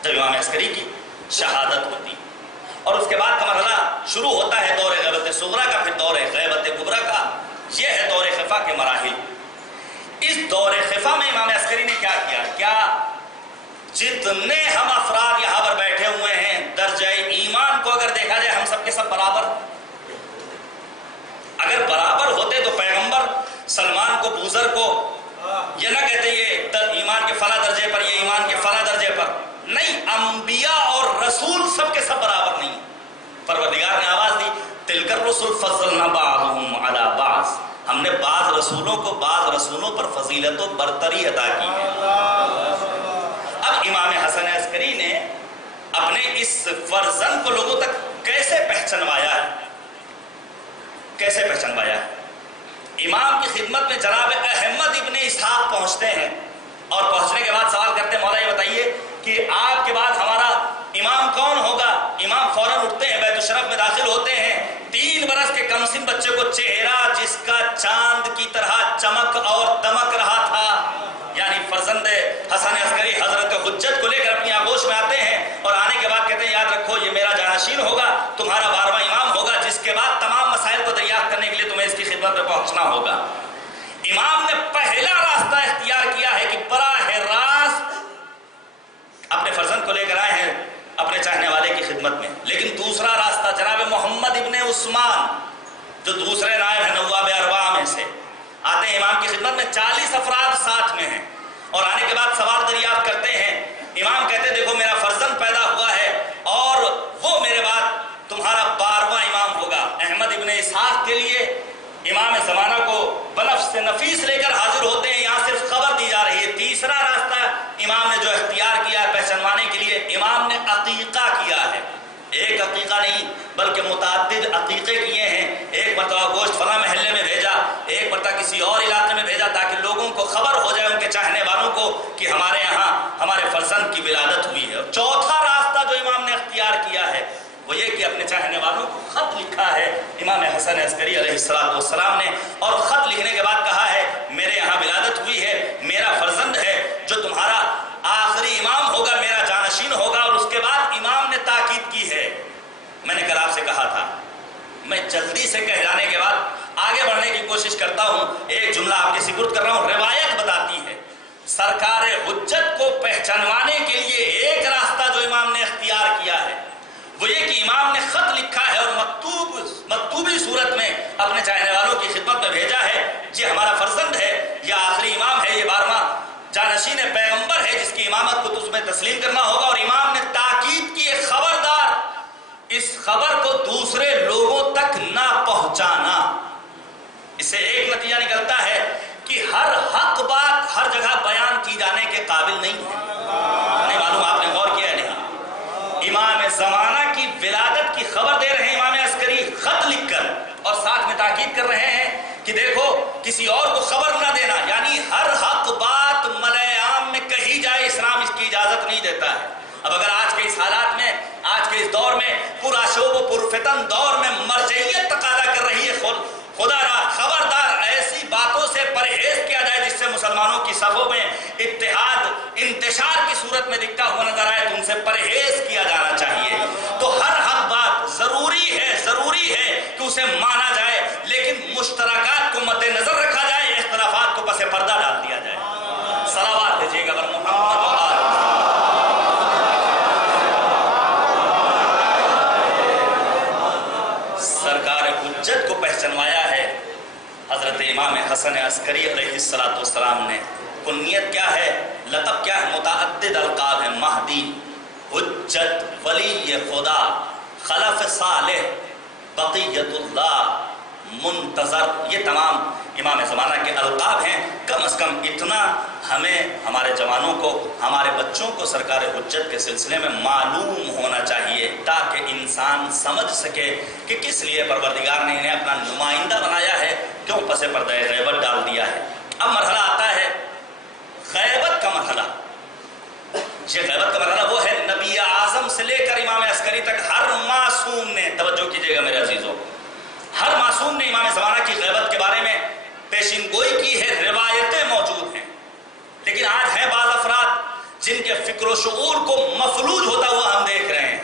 جب امام عسکری کی شہادت ہوتی، اور اس کے بعد کا مرحلہ شروع ہوتا ہے دور غیبت صغریٰ کا، پھر دور غیبت کبریٰ کا۔ یہ ہے دور خفا کے مراحل۔ اس دور خفا میں امام عسکری نے کیا کیا؟ کیا جتنے ہم افراد یہاں پر بیٹھے ہوئے ہیں درجہ ایمان کو اگر دیکھا جائے ہم سب کے سب برابر، اگر برابر ہوتے تو پیغمبر سلمان کو بوزر کو یہ نہ کہتے یہ ایمان کے فلاں درجے پر، یہ ایمان کے فلاں درجے پر نہیں، انبیاء اور رسول سب کے سب برابر نہیں۔ پروردگار نے آواز دی تلک الرسل فضلنا بعضهم علی بعض، ہم نے بعض رسولوں کو بعض رسولوں پر فضیلت و برتری عطا کی ہے۔ اب امام حسن عسکری نے اپنے اس فرزند کو لوگوں تک کیسے پہچنوایا ہے؟ کیسے پہچنوایا ہے؟ امام کی خدمت میں جناب احمد ابن اسحاق پہنچتے ہیں اور پہنچنے کے بعد سوال کرتے ہیں مولا یہ بتائیے کہ آپ کے بعد ہمارا امام کون ہوگا؟ امام فوراً اٹھتے ہیں، بیت الشرف میں داخل ہوتے ہیں۔ 3 برس کے کمسن بچے کو چہرہ جس کا چاند کی طرح چمک اور دمک رہا تھا، یعنی فرزند حسن عسکری حضرت حجت کو لے کر اپنی آغوش میں آتے ہیں اور آنے کے بعد کہتے ہیں یاد رکھو یہ میرا جانشین ہوگا، تمہارا 12واں امام ہوگا، جس کے بعد تمام مسائل کو دریافت کرنے کے لیے تمہیں اس کی خدمت میں پہنچنا ہوگا۔ امام نے پہلا راستہ اختیار کیا ہے کہ براہ راست اپنے فرزند کو لے کر آئے ہیں اپنے چاہنے والے کی خدمت میں، لیکن دوسرا راستہ جناب محمد ابن عثمان جو دوسرے نائب ہیں نواب اربعہ میں سے آتے ہیں امام کی خدمت میں، 40 افراد ساتھ میں ہیں اور آنے کے بعد سوال دریافت کرتے ہیں۔ امام کہتے ہیں دیکھو میرا فرزند پیدا ہوا ہے اور وہ میرے بعد تمہارا 12واں امام ہوگا۔ احمد ابن اسحاق کے لیے امام زمانہ کو بنفس سے نفیس لے کر حاضر ہوتے ہیں، یہاں صرف خبر دی جا رہی ہے۔ تیسرا راستہ امام نے جو اختیار کیا ہے پہچانوانے کے لیے، امام نے عقیقہ کیا ہے۔ ایک عقیقہ نہیں بلکہ متعدد عقیقے کیے ہیں۔ ایک مرتبہ گوشت فلاں محلے میں بھیجا، ایک مرتبہ کسی اور علاقے میں بھیجا تاکہ لوگوں کو خبر ہو جائے، ان کے چاہنے والوں کو کہ ہمارے یہاں ہمارے فرزند کی ولادت ہوئی ہے۔ اور چوتھا راستہ جو امام نے اختیار کیا ہے وہ یہ کہ اپنے چاہنے والوں کو خط لکھا ہے امام حسن عسکری علیہ السلام نے، اور خط لکھنے کے بعد کہا ہے میرے یہاں ولادت ہوئی ہے، میرا فرزند ہے جو تمہارا آخری امام ہوگا، میرا جانشین ہوگا۔ اور اس کے بعد امام نے تاکید کی ہے، میں نے کل آپ سے کہا تھا میں جلدی سے کہہ جانے کے بعد آگے بڑھنے کی کوشش کرتا ہوں، ایک جملہ آپ کے سپرد کر رہا ہوں۔ روایت بتاتی ہے سرکار حجت کو پہچانوانے کے لیے ایک راستہ جو امام نے اختیار کیا ہے وہ یہ کہ امام نے خط لکھا ہے اور مکتوبی صورت میں اپنے چاہنے والوں کی خدمت میں بھیجا ہے، یہ ہمارا فرزند ہے، یہ آخری امام ہے، یہ 12واں جانشین پیغمبر ہے جس کی امامت کو تمہیں تسلیم کرنا ہوگا۔ اور امام نے تاکید کی ہے خبردار اس خبر کو دوسرے لوگوں تک نہ پہنچانا۔ اس سے ایک نتیجہ نکلتا ہے کہ ہر حق بات ہر جگہ بیان کی جانے کے قابل نہیں ہے۔ نہیں معلوم آپ نے غور کیا ہے نہیں؟ امام زمانہ کی ولادت کی خبر دے رہے ہیں امام عسکری خط لکھ کر، اور ساتھ میں تاکید کر رہے ہیں کہ دیکھو کسی اور کو خبر نہ دینا، یعنی ہر حق بات ملأ عام میں کہی جائے اسلام اس کی اجازت نہیں دیتا ہے۔ اب اگر آج کے اس حالات میں، آج کے اس دور میں، پرآشوب و پرفتن دور میں مرجعیت تقاضا کر رہی ہے خدا را خبردار ایسی باتوں سے پرہیز کیا جائے جس سے مسلمانوں کی صفوں میں اتحاد انتشار کی صورت میں دکھتا ہوا نظر آئے، تو ان سے پرہیز کیا جانا چاہیے۔ تو ہر حق بات ضروری ہے کہ اسے مانا جائے، لیکن مشترکات کو مد نظر رکھا جائے، اختلافات کو پس پردہ ڈال دیا جائے۔ صلوات دیجیے گا بر محمد و آل حسن عسکری علیہ السلام نے کنیت کیا ہے، لقب کیا ہے، متعدد القاب ہیں، مہدی، حجت، ولی خدا، خلف صالح، بقیت اللہ، منتظر، یہ تمام امام زمانہ کے القاب ہیں۔ کم از کم اتنا ہمیں ہمارے جوانوں کو، ہمارے بچوں کو سرکار حجت کے سلسلے میں معلوم ہونا چاہیے، تاکہ انسان سمجھ سکے کہ کس لیے پروردگار نے انہیں اپنا نمائندہ بنایا ہے، کیوں پس پردہ غیبت ڈال دیا ہے۔ اب مرحلہ آتا ہے غیبت کا مرحلہ۔ یہ غیبت کا مرحلہ وہ ہے نبی اعظم سے لے کر امام عسکری تک ہر معصوم نے، توجہ کیجئے گا میرے عزیزوں، ہر معصوم نے امام زمانہ کی غیبت کے بارے میں پیشین گوئی کی ہے، روایتیں موجود ہیں۔ لیکن آج ہیں بعض افراد جن کے فکر و شعور کو مفلوج ہوتا ہوا ہم دیکھ رہے ہیں۔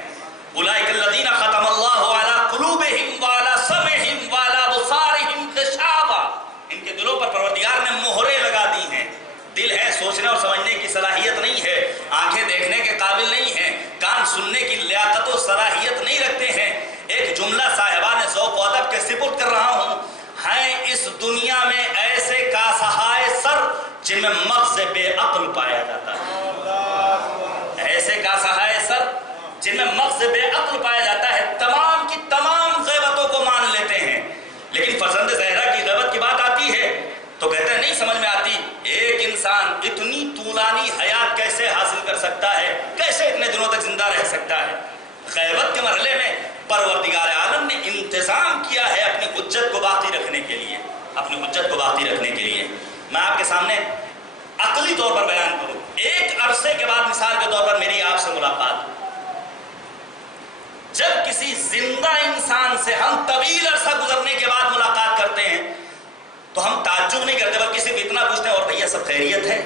اولئک الذین ختم اللہ علی قلوبہم وعلی سمعہم وعلی ابصارہم غشاوہ، ان کے دلوں پر پروردگار نے مہریں لگا دی ہیں۔ دل ہے، سوچنے اور سمجھنے کی صلاحیت نہیں ہے، آنکھیں دیکھنے کے قابل نہیں ہیں، کان سننے کی لیاقت و صلاحیت نہیں رکھتے ہیں۔ ایک جملہ صاحبان ذوق و ادب کے سپرد کر رہا ہوں، ہیں اس دنیا میں ایسے کاسہائے سر جن میں مغز بے عقل پایا جاتا ہے، ایسے کاسہائے سر جن میں مغز بے عقل پایا جاتا ہے، تمام کی تمام غیبتوں کو مان لیتے ہیں، لیکن فرزند زہرا کی غیبت کی بات آتی ہے تو کہتے ہیں نہیں سمجھ میں آتی، ایک انسان اتنی طولانی حیات کیسے حاصل کر سکتا ہے، کیسے اتنے دنوں تک زندہ رہ سکتا ہے۔ غیبت کے مرحلے میں پروردگار عالم نے انتظام کیا ہے اپنی حجت کو باقی رکھنے کے لیے، اپنی حجت کو باقی رکھنے کے لیے۔ میں آپ کے سامنے عقلی طور پر بیان کروں، ایک عرصے کے بعد مثال کے طور پر میری آپ سے ملاقات، جب کسی زندہ انسان سے ہم طویل عرصہ گزرنے کے بعد ملاقات کرتے ہیں تو ہم تعجب نہیں کرتے بلکہ صرف اتنا پوچھتے ہیں اور بھیا سب خیریت ہے؟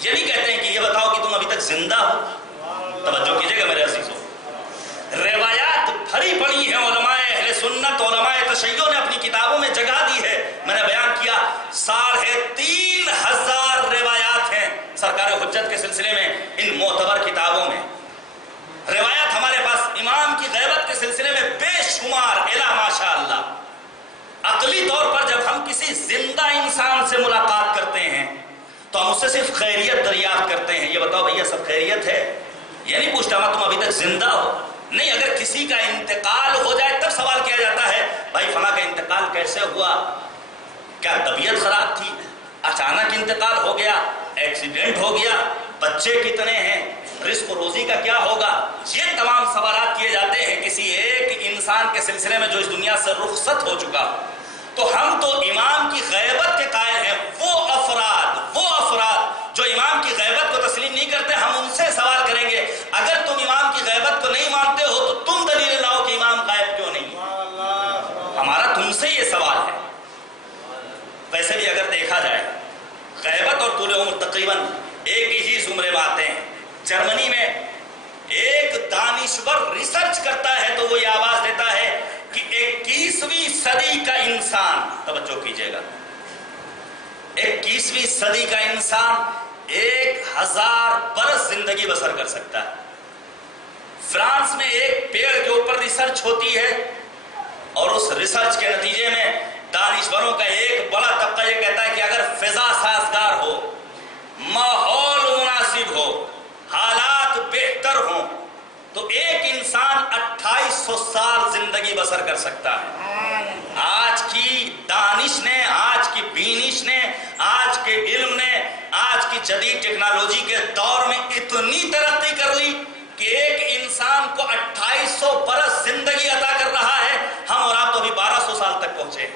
یہ نہیں کہتے ہیں کہ یہ بتاؤ کہ تم ابھی تک زندہ ہو۔ توجہ کیجئے گا میرے عزیزوں، روایات بھری پڑی ہیں، علماء اہل سنت، علماء تشیع نے اپنی کتابوں میں جگہ دی ہے۔ میں نے بیان کیا 3500 روایات ہیں سرکار حجت کے سلسلے میں ان معتبر کتابوں میں۔ روایات ہمارے پاس امام کی غیبت کے سلسلے میں بے شمار الا ماشاء اللہ۔ عقلی طور پر جب ہم کسی زندہ انسان سے ملاقات کرتے ہیں تو ہم اس سے صرف خیریت دریافت کرتے ہیں، یہ بتاؤ بھیا سب خیریت ہے؟ یہ نہیں پوچھتا میں تم ابھی تک زندہ ہو، نہیں، اگر کسی کا انتقال ہو جائے تب سوال کیا جاتا ہے بھائی فلاں کا انتقال کیسے ہوا، کیا طبیعت خراب تھی، اچانک انتقال ہو گیا، ایکسیڈنٹ ہو گیا، بچے کتنے ہیں، رزق و روزی کا کیا ہوگا، یہ تمام سوالات کیے جاتے ہیں کسی ایک انسان کے سلسلے میں جو اس دنیا سے رخصت ہو چکا۔ تو ہم تو امام کی غیبت کے قائل ہیں، وہ افراد جو امام کی غیبت کو تسلیم نہیں کرتے، ہم ان سے سوال کریں گے اگر تم امام کی غیبت کو نہیں مانتے ہو تو تم دلیل لاؤ کہ امام غائب کیوں نہیں۔ ہمارا تم سے یہ سوال ہے۔ ویسے بھی اگر دیکھا جائے غیبت اور طول عمر تقریباً ایک ہی زمرے میں آتے ہیں۔ جرمنی میں ایک دانشور ریسرچ کرتا ہے تو وہ یہ آواز دیتا ہے کہ 21ویں صدی کا انسان، توجہ کیجئے گا، 21ویں صدی کا انسان 1000 برس زندگی بسر کر سکتا ہے۔ فرانس میں ایک پیڑ کے اوپر ریسرچ ہوتی ہے اور اس ریسرچ کے نتیجے میں دانشوروں کا ایک بڑا طبقہ یہ کہتا ہے کہ اگر فضا سازگار ہو، ماحول مناسب ہو، حالات بہتر ہوں تو ایک انسان 2800 سال زندگی بسر کر سکتا ہے۔ آج کی دانش نے، آج کی بینش نے، آج کے علم نے، آج کی جدید ٹیکنالوجی کے دور میں اتنی ترقی کر لی کہ ایک انسان کو 2800 برس زندگی عطا کر رہا ہے، ہم اور آپ تو ابھی 1200 سال تک پہنچے۔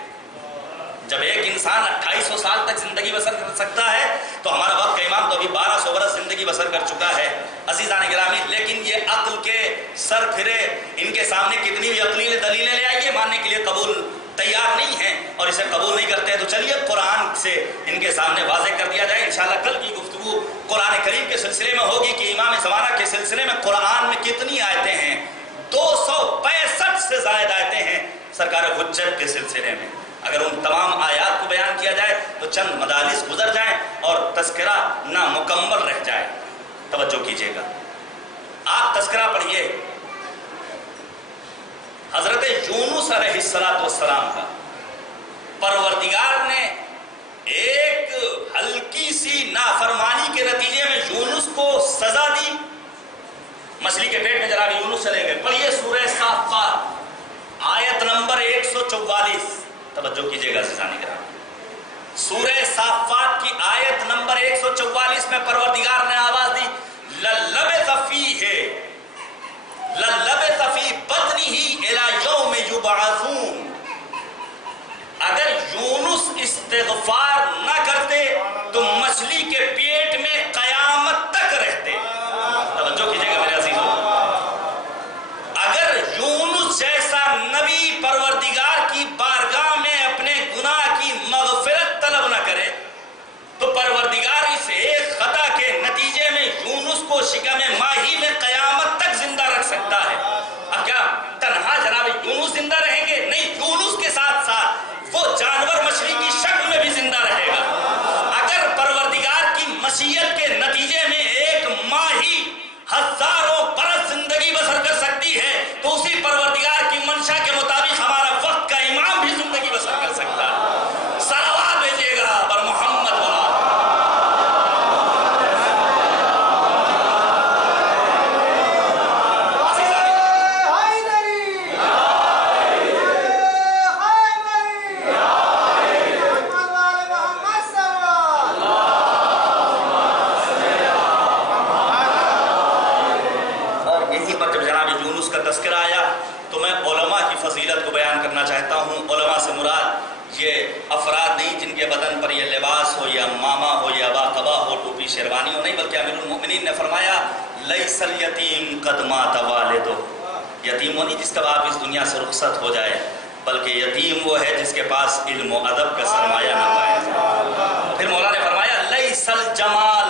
جب ایک انسان 2800 سال تک زندگی بسر کر سکتا ہے تو ہمارا وقت کا امام تو ابھی 1200 برس زندگی بسر کر چکا ہے۔ عزیزان گرامی، لیکن یہ عقل کے سر پھرے، ان کے سامنے کتنی بھی عقلی دلیلیں لے آئیے، ماننے کے لیے قبول تیار نہیں ہیں اور اسے قبول نہیں کرتے ہیں، تو چلیے قرآن سے ان کے سامنے واضح کر دیا جائے۔ انشاءاللہ کل کی گفتگو قرآن کریم کے سلسلے میں ہوگی کہ امام زمانہ کے سلسلے میں قرآن میں کتنی آیتیں ہیں۔ 265 سے زائد آیتیں ہیں سرکار حجت کے سلسلے میں۔ اگر ان تمام آیات کو بیان کیا جائے تو چند مدارس گزر جائیں اور تذکرہ نامکمل رہ جائے۔ توجہ کیجئے گا، آپ تذکرہ پڑھیے حضرت یونس علیہ السلام کا۔ پروردگار نے چھوٹی سی نافرمانی کے نتیجے میں یونس کو سزا دی، مچھلی کے پیٹ میں جناب یونس چلے گئے۔ پڑھیے سورہ صافات آیت نمبر 144، توجہ کیجئے گا عزیزان کرام۔ سورہ صافات کی آیت نمبر 144 میں پروردگار نے آواز دی لَلَّبِثَ فِي بَطْنِهِ إِلَى يَوْمِ يُبْعَثُونَ۔ اگر یونس استغفار نہ کرتے تو مچھلی کے پیٹ میں قیامت تک رہتے۔ توجہ کیجئے گا میرے عزیزوں، اگر یونس جیسا نبی پروردگار کی بارگاہ میں اپنے گناہ کی مغفرت طلب نہ کرے تو پروردگار اس ایک خطا کے نتیجے میں یونس کو شکم ماہی میں قیامت تک زندہ رکھ سکتا ہے۔ اب کیا تنہا جناب یونس زندہ رہیں گے؟ نہیں، یونس کے ساتھ ساتھ وہ جانور مچھلی کی شکل میں بھی زندہ رہے گا۔ اگر پروردگار کی مشیت کے نتیجے میں ایک ماہی ہزاروں برس زندگی بسر کر سکتی ہے تو اسی پروردگار کی منشا کے مطابق ہمارا وقت کا امام بھی زندگی بسر کر سکتا ہے۔ صلوات بھیجیے گا پر محمد والا۔ تذکرہ آیا تو میں علماء کی فضیلت کو بیان کرنا چاہتا ہوں۔ علماء سے مراد یہ افراد نہیں جن کے بدن پر یہ لباس ہو یا ماما ہو یا باقبا ہو، ٹوپی شیروانی ہو، نہیں، بلکہ امیر المؤمنین نے فرمایا لیس الیتیم قد مات والدہ۔ یتیم وہ نہیں جس کا باپ اس دنیا سے رخصت ہو جائے، بلکہ یتیم وہ ہے جس کے پاس علم و ادب کا سرمایہ نہ پائے۔ پھر مولا نے فرمایا لیس الجمال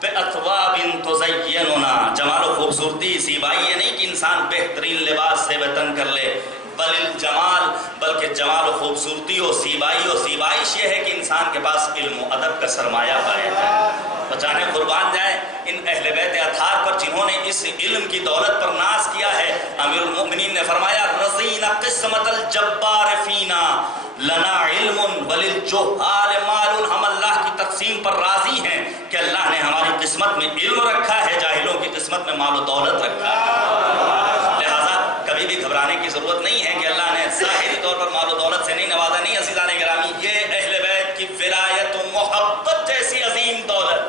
بِأَثْوَابٍ تُزَيِّنُنَا۔ جمال و خوبصورتی سیبائی یہ نہیں کہ انسان بہترین لباس سے وطن کر لے، بل الجمال، بلکہ جمال و خوبصورتی ہو سیبائش یہ ہے کہ انسان کے پاس علم و ادب کا سرمایہ پایا جائے۔ بچانے قربان جائیں ان اہل بیت اطہار پر جنہوں نے اس علم کی دولت پر ناز کیا ہے۔ امیر المؤمنین نے فرمایا رضینا قسمت الجبار فینا لنا علم وللجہال مال۔ ہم اللہ کی تقسیم پر راضی ہیں کہ اللہ نے ہماری قسمت میں علم رکھا ہے، جاہلوں کی قسمت میں مال و دولت رکھا ہے۔ لہذا کبھی بھی گھبرانے کی ضرورت نہیں ہے کہ اللہ نے ظاہری طور پر مال و دولت سے نہیں نوازا، نہیں عزیزان گرامی، یہ اہل بیت کی ولایت و محبت جیسی عظیم دولت۔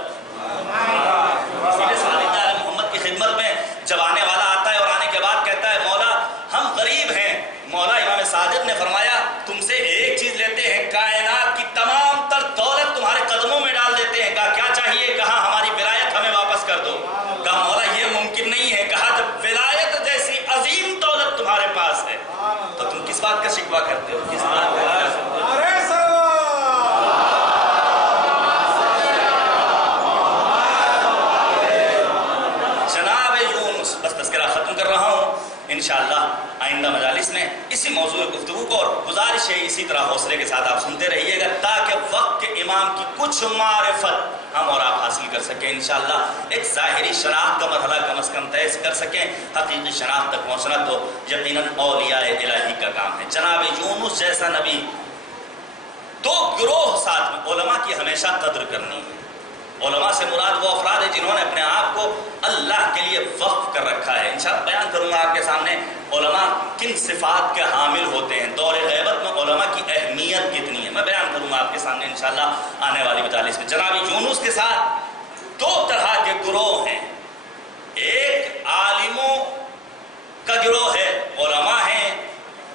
محمد کی خدمت میں جب آنے والا آتا ہے اور آنے کے بعد کہتا ہے مولا ہم غریب ہیں، مولا امام صادق نے فرمایا تم سے ایک چیز لیتے ہیں، کائنات کی تمام تر دولت تمہارے قدموں میں ڈال دیتے ہیں۔ کہا کیا چاہیے؟ کہا ہماری ولایت ہمیں واپس کر دو۔ کہا مولا یہ ممکن نہیں ہے۔ کہا جب ولایت جیسی عظیم دولت تمہارے پاس ہے تو تم کس بات کا شکوہ کرتے ہو؟ کس بات کا؟ جناب یونس، بس تذکرہ ختم کر رہا ہوں، انشاءاللہ آئندہ مجالس میں اسی موضوع گفتگو کو، اور گزارش ہے اسی طرح حوصلے کے ساتھ آپ سنتے رہیے گا تاکہ وقت کے امام کی کچھ معرفت ہم اور آپ حاصل کر سکیں، انشاءاللہ ایک ظاہری شناخت کا مرحلہ کم از کم طے کر سکیں، حقیقی شناخت تک پہنچنا تو یقیناً اولیاء الہی کا کام ہے۔ جناب یونس جیسا نبی، دو گروہ ساتھ میں علماء کی ہمیشہ قدر کرنی ہے۔ علماء سے مراد وہ افراد ہیں جنہوں نے اپنے آپ کو اللہ کے لیے وقف کر رکھا ہے۔ انشاءاللہ بیان کروں گا آپ کے سامنے علماء کن صفات کے حامل ہوتے ہیں، دور غیبت میں علماء کی اہمیت کتنی ہے، میں بیان کروں گا آپ کے سامنے انشاءاللہ آنے والی مجالس میں۔ جناب یونس کے ساتھ دو طرح کے گروہ ہیں، ایک عالموں کا گروہ ہے، علماء ہیں،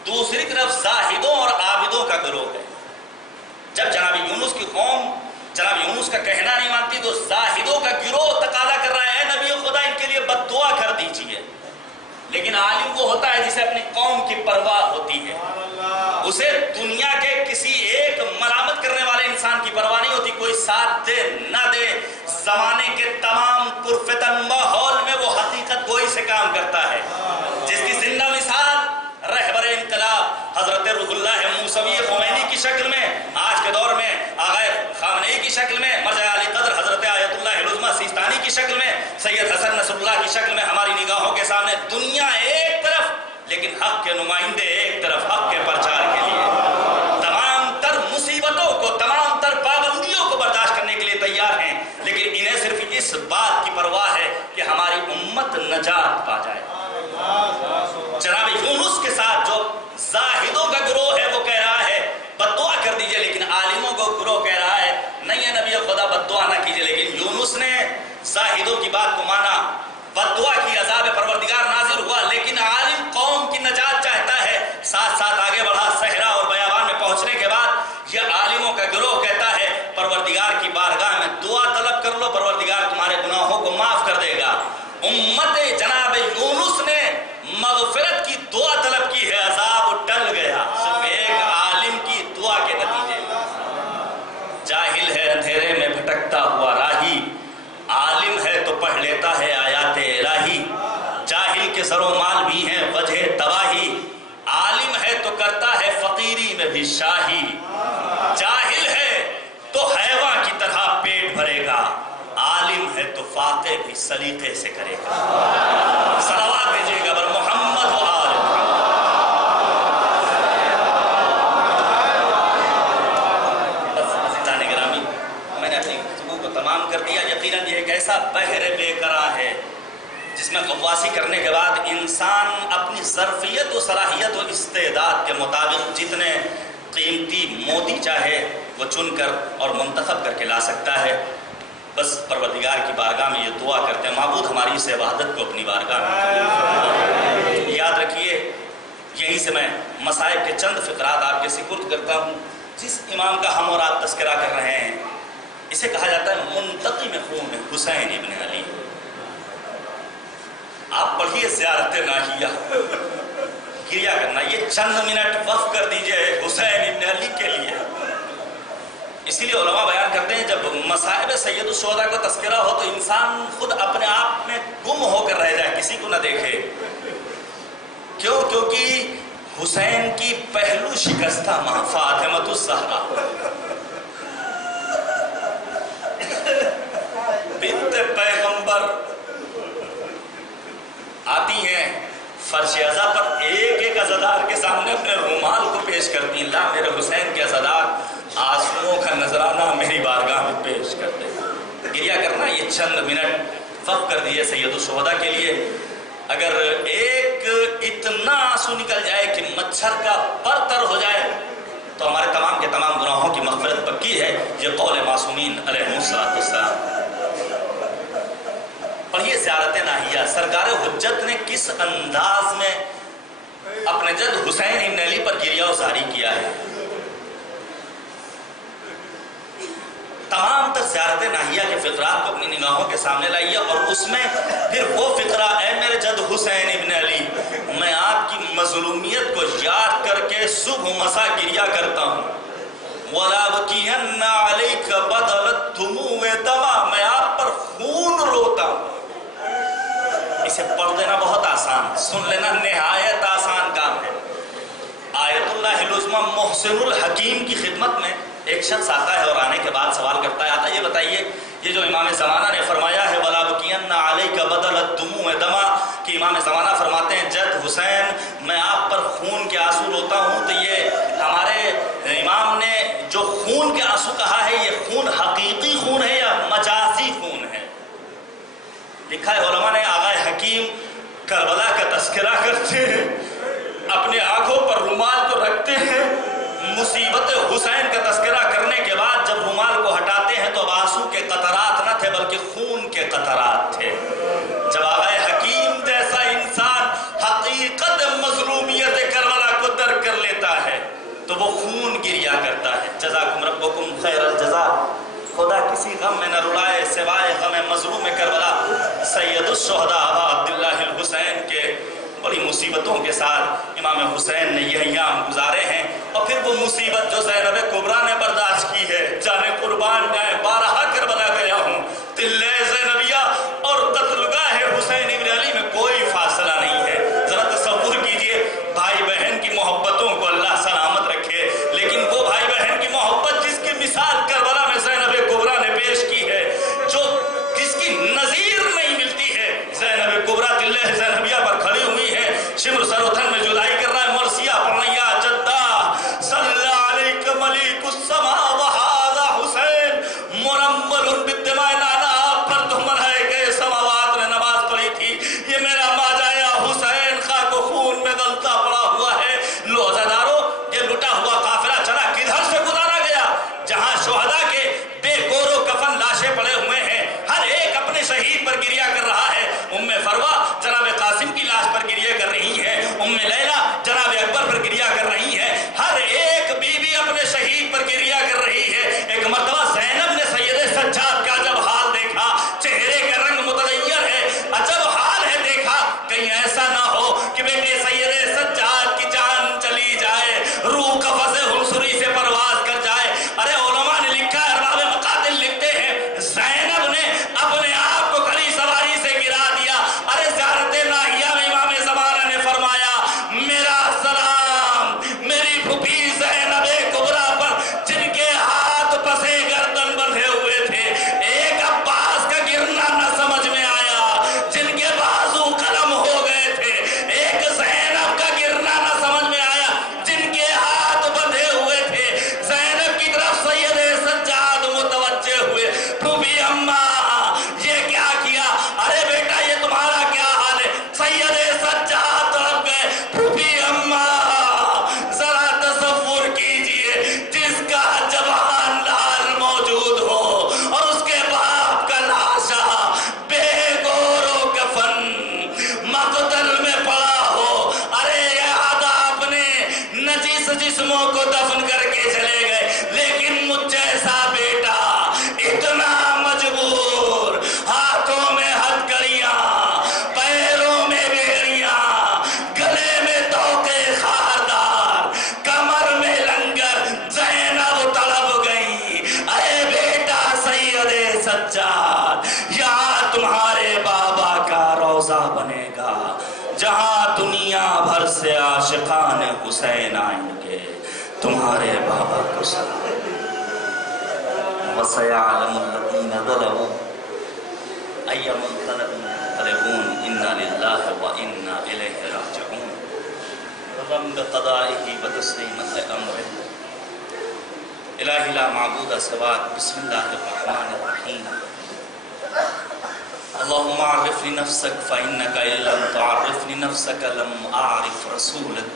دوسری طرف زاہدوں اور عابدوں کا گروہ ہے۔ جب جناب یونس کی قوم جناب یونس کا کہنا نہیں مانتی تو زاہدوں کا گروہ تقاضا کر رہا ہے نبی خدا ان کے لیے بد دعا کر دیجیے، لیکن عالم وہ ہوتا ہے جسے اپنی قوم کی پرواہ ہوتی ہے، اسے دنیا کے کسی ایک ملامت کرنے والے انسان کی پرواہ نہیں ہوتی، کوئی ساتھ دے نہ دے، زمانے کے تمام پرفتن ماحول میں وہ حقیقت گوئی سے کام کرتا ہے، جس کی زندہ مثال رہبر انقلاب حضرت روح اللہ موسوی خمینی کی شکل میں، آج کے دور میں آغا خامنئی کی شکل میں، مرجع علی قدر حضرت آیت اللہ العظمی سیستانی کی شکل میں، سید حسن نصر اللہ کی شکل میں ہماری نگاہوں کے سامنے دنیا ایک طرف لیکن حق کے نمائندے ایک طرف، حق کے پرچار کے لیے تمام تر مصیبتوں کو، تمام تر پابندیوں کو برداشت کرنے کے لیے تیار ہیں۔ اس بات کی پرواہ ہے کہ ہماری امت نجات پا جائے۔ جناب یونس کے ساتھ جو زاہدوں کا گروہ ہے وہ کہہ رہا ہے بد دعا کر دیجئے، لیکن عالموں کا گروہ کہہ رہا ہے نہیں ہے نبی خدا بد دعا نہ کیجئے۔ لیکن یونس نے زاہدوں کی بات کو مانا، بد دعا کی، عذاب پروردگار نازل ہوا، لیکن عالم قوم کی نجات چاہتا ہے، ساتھ ساتھ آگے بڑھا۔ صحرا اور بیابان میں پہنچنے کے بعد یہ عالموں کا گروہ کہتا ہے پروردگار کی بارگاہ میں دعا طلب کر لو، پروردگار تمہارے گناہوں کو معاف کر دے گا۔ امت جناب یونس نے مغفرت کی دعا طلب کی ہے، عذاب ٹل گیا صرف ایک عالم کی دعا کے نتیجے میں۔ جاہل ہے اندھیرے میں بھٹکتا ہوا راہی، عالم ہے تو پڑھ لیتا ہے آیات الہی۔ جاہل کے سر و مال بھی ہیں وجہ تباہی، عالم ہے تو کرتا ہے فقیری میں بھی شاہی۔ جاہل ہے تو حیوان کی طرح پیٹ بھرے گا، عالم ہے تو فاتح بھی سلیقے سے کرے گا۔ صلوات بھیجیے گا بر محمد و آل محمد۔ بس عزیزان گرامی، میں نے اپنی گفتگو کو تمام کر دیا۔ یقیناً یہ ایک ایسا بحر بے قرار ہے جس میں غواصی کرنے کے بعد انسان اپنی ظرفیت و صلاحیت و استعداد کے مطابق جتنے قیمتی موتی چاہے وہ چن کر اور منتخب کر کے لا سکتا ہے۔ بس پروردگار کی بارگاہ میں یہ دعا کرتے ہیں معبود ہماری اس عبادت کو اپنی بارگاہ میں یاد رکھیے۔ یہیں سے میں مصائب کے چند فقرات آپ کے سپرد کرتا ہوں۔ جس امام کا ہم اور آپ تذکرہ کر رہے ہیں اسے کہا جاتا ہے منتقم خون حسین ابن علی۔ آپ پڑھیے زیارت ناہیہ، گریا کرنا، یہ چند منٹ وقف کر دیجئے حسین ابن علی کے لیے۔ اسی لیے علماء بیان کرتے ہیں جب مصائب سید الشہداء کا تذکرہ ہو تو انسان خود اپنے آپ میں گم ہو کر رہ جائے، کسی کو نہ دیکھے۔ کیوں؟ کیونکہ حسین کی پہلو شکستہ ماں فاطمہ الزہرا بنت پیغمبر آتی ہیں فرش عزا پر، ایک ایک عزادار کے سامنے اپنے رومال کو پیش کرتی ہیں، لا میرے حسین کے عزادار آنسوؤں کا نذرانہ میری بارگاہ میں پیش کرتے ہیں۔ گریا کرنا، یہ چند منٹ وقف کر دیے سید الشہداء کے لیے۔ اگر ایک اتنا آنسو نکل جائے کہ مچھر کا پر تر ہو جائے تو ہمارے تمام کے تمام گناہوں کی مغفرت پکی ہے۔ یہ قول معصومین علیہ السلام۔ پڑھیے زیارت ناہیہ، سرکار حجت نے کس انداز میں اپنے جد حسین ابن علی پر گریہ وزاری کیا ہے۔ تمام تر زیارت ناہیہ کے فقرات کو اپنی نگاہوں کے سامنے لائیے اور اس میں پھر وہ فقرہ، اے میرے جد حسین ابن علی، میں آپ کی مظلومیت کو یاد کر کے صبح مسا گریہ کرتا ہوں۔ وَلَابْكِيَنَّ عَلَيْكَ بَدَلَتْ دُمُوعِ دَمَا، میں آپ پر خون روتا ہوں۔ اسے پڑھ دینا بہت آسان، سن لینا نہایت آسان کام ہے۔ آیت اللہ العظمی محسن الحکیم کی خدمت میں ایک شخص آتا ہے اور آنے کے بعد سوال کرتا ہے، آتا یہ بتائیے یہ جو امام زمانہ نے فرمایا ہے وَلَابْكِيَنَّ عَلَيْكَ بَدَلَتْ دُمُوعِ دَمَا، کہ امام زمانہ فرماتے ہیں جد حسین میں آپ پر خون کے آنسو روتا ہوں، تو یہ ہمارے امام نے جو خون کے آنسو کہا ہے یہ خون حقیقی خون ہے یا مجازی خون ہے؟ لکھا ہے علماء نے، آغا حکیم کربلا کا تذکرہ کرتے ہیں، اپنے آنکھوں پر رومال کو رکھتے ہیں، مصیبت حسین کا تذکرہ کرنے کے بعد جب رومال کو ہٹاتے ہیں تو اب آنسو کے قطرات نہ تھے بلکہ خون کے قطرات تھے۔ جب آغا حکیم جیسا انسان حقیقت مظلومیت کربلا کو درک کر لیتا ہے تو وہ خون گریا کرتا ہے۔ جزاکم ربکم خیر الجزا، خدا کسی غم میں نہ رلائے سوائے غم مظلوم کربلا۔ سید الشہداء ابا عبداللہ الحسین کے بڑی مصیبتوں کے ساتھ امام حسین نے یہ ایام گزارے ہیں، اور پھر وہ مصیبت جو زینب کبریٰ نے برداشت کی ہے، جانے قربان جائیں بارہا کربلا گیا ہوں، تلے زینبیہ اور قتلگاہ حسین ابن علی میں کوئی فاصلہ نہیں ہے۔ ذرا تصور کیجئے، بھائی بہن کی محبتوں کو اللہ سلامت رکھے، لیکن وہ بھائی بہن کی محبت جس کی مثال کربلا میں زینب کبریٰ نے پیش کی ہے، جو جس کی نظیر نہیں ملتی ہے، زینب کبریٰ تلے زینبیہ پر کھڑی ہوئی ہے، شمر سر و تھن میں جدائی کر رہا ہے، مرثیہ پڑھنا یا جدہ صلی علیک ملیک السما وہذا حسین مرمل بالدماء، نانا آپ پر تو نہ ہو کہ بیٹے سید سجاد کی جان چلی جائے، روح قفس حنصری سے پرواز کر جائے۔ ارے علماء نے لکھا ہے، ارباب مقاتل لکھتے ہیں، زینب نے اپنے آپ کو کھڑی سواری سے گرا دیا۔ ارے زیارت ناہیہ میں امام زمانہ نے فرمایا، میرا سلام میری پھوپھی زینب کبریٰ پر، جن کے ہاتھ پسے گردن بندھے ہوئے تھے، ایک عباس کا گرنا نہ سمجھ میں آیا، جن کے بازو قلم ہو گئے تھے، ایک زینب کا گرنا نہ سمجھ میں آیا، جن کے ہاتھ بندھے ہوئے تھے۔ زینب کی طرف سید سجاد متوجہ ہوئے، پھوپھی اماں یہ کیا کیا؟ ارے بیٹا یہ تمہارا کیا حال ہے؟ سید سجاد تڑپ گئے، پھوپھی اماں ذرا تصور کیجئے، جس کا جوان لال موجود ہو اور اس کے باپ کا لاشا بے گور و کفن مقتل میں پڑا ہو، ارے یاد اپنے نجس جسموں کو دفن کر کے چلے گئے، لیکن مجھ جیسا بیٹا اتنا مجبور، ہاتھوں میں ہتھکڑیاں، پیروں میں بیڑیاں، گلے میں توقے خاردار، کمر میں لنگر، زینب تڑپ گئی۔ اے بیٹا سید سجاد، یہاں تمہارے بابا کا روضہ بنے گا، جہاں دنیا بھر سے عاشقان حسین آئیں گے، تمہارے بابا کو سلام۔ وَسَيَعْلَمُ الَّذِينَ ظَلَمُوا أَيَّ مُنقَلَبٍ يَنقَلِبُونَ إِنَّا لِلَّهِ وَإِنَّا إِلَيْهِ رَاجِعُونَ۔ وَبِحَمْدِ قَضَائِهِ وَتَسْلِيمًا لِأَمْرِهِ الٰهِ لا معبود سواك، بسم الله الرحمن الرحيم۔ اللهم عرفني نفسك فإنك إن لم تعرفني نفسك لم أعرف رسولك،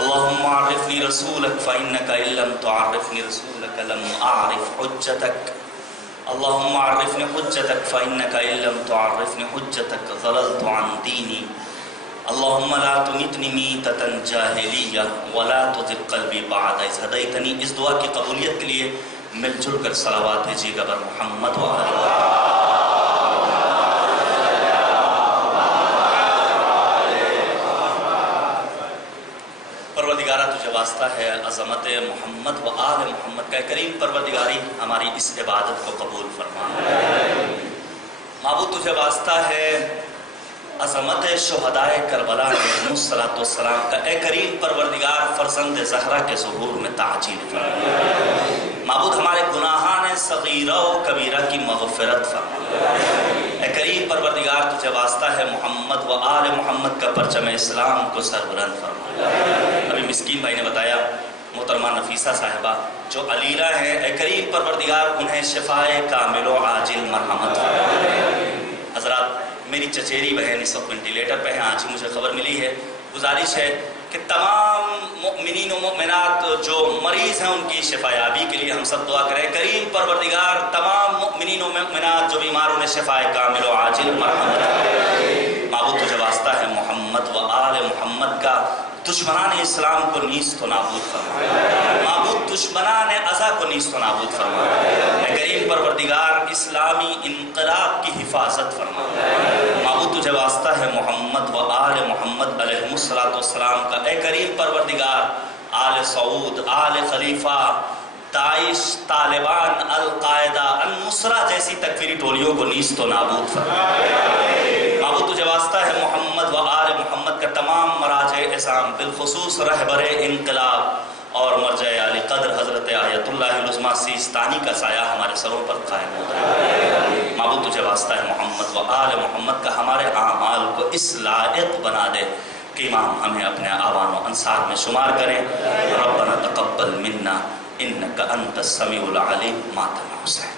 اللهم عرفني رسولك فإنك إن لم تعرفني رسولك لم أعرف حجتك، اللهم عرفني حجتك فإنك إن لم تعرفني حجتك ضللت عن ديني، اللهم لا تمتني میتة جاہلیہ ولا تزغ قلبی بعد اذ ہدیتنی۔ اس دعا کی قبولیت کے لیے مل جل کر صلوات بھیجیے گا بر محمد و آل محمد۔ پروردگارہ تجھے واسطہ ہے عظمت محمد و آل محمد کا، کریم پروردگاری ہماری اس عبادت کو قبول فرما۔ معبود تجھے واسطہ ہے عظمت شہدائے کربلا علیہم السلام کا، اے کریم پروردگار فرزند زہرا کے ظہور میں تعجیل فرما۔ معبود ہمارے گناہان صغیرہ و کبیرہ کی مغفرت فرما۔ اے کریم پروردگار تجھے واسطہ ہے محمد و آل محمد کا پرچم اسلام کو سربلند فرما۔ ابھی مسکین بھائی نے بتایا، محترمہ نفیسہ صاحبہ جو علیلہ ہیں، اے کریم پروردگار انہیں شفائے کامل و عاجل مرحمت فرما۔ حضرات میری چچیری بہن اس وقت وینٹیلیٹر پہ ہیں، آج ہی مجھے خبر ملی ہے۔ گزارش ہے کہ تمام مؤمنین و مؤمنات جو مریض ہیں ان کی شفا یابی کے لیے ہم سب دعا کریں۔ کریم پروردگار تمام مؤمنین و مؤمنات جو بیماروں نے شفائے کامل و عاجل مرحمت۔ معبود تجھے واسطہ ہے محمد و آل محمد کا، دشمنان اسلام کو نیست و نابود فرما۔ معبود دشمنان ازا کو نیست و نابود فرما۔ اے کریم پروردگار اسلامی انقلاب کی حفاظت فرما۔ معبود تجھے واسطہ ہے محمد و آل محمد علیہم السلام کا، اے کریم پروردگار آل سعود، آل خلیفہ، داعش، طالبان، القاعدہ، النصرہ جیسی تکفیری ٹولیوں کو نیست و نابود فرما۔ معبود تجھے واسطہ ہے محمد و آل محمد کا تمام مراجع اسلام، بالخصوص رہبر انقلاب اور مرجع علی قدر حضرت آیت اللہ العظمیٰ سیستانی کا سایہ ہمارے سروں پر قائم ہوتا ہے۔ معبود تجھے واسطہ ہے محمد و آل محمد کا ہمارے اعمال کو اس لائق بنا دے کہ امام ہمیں اپنے آوان و انصار میں شمار کریں۔ ربنا تقبل منا انک انت السمیع العلیم، ماتنا حسین۔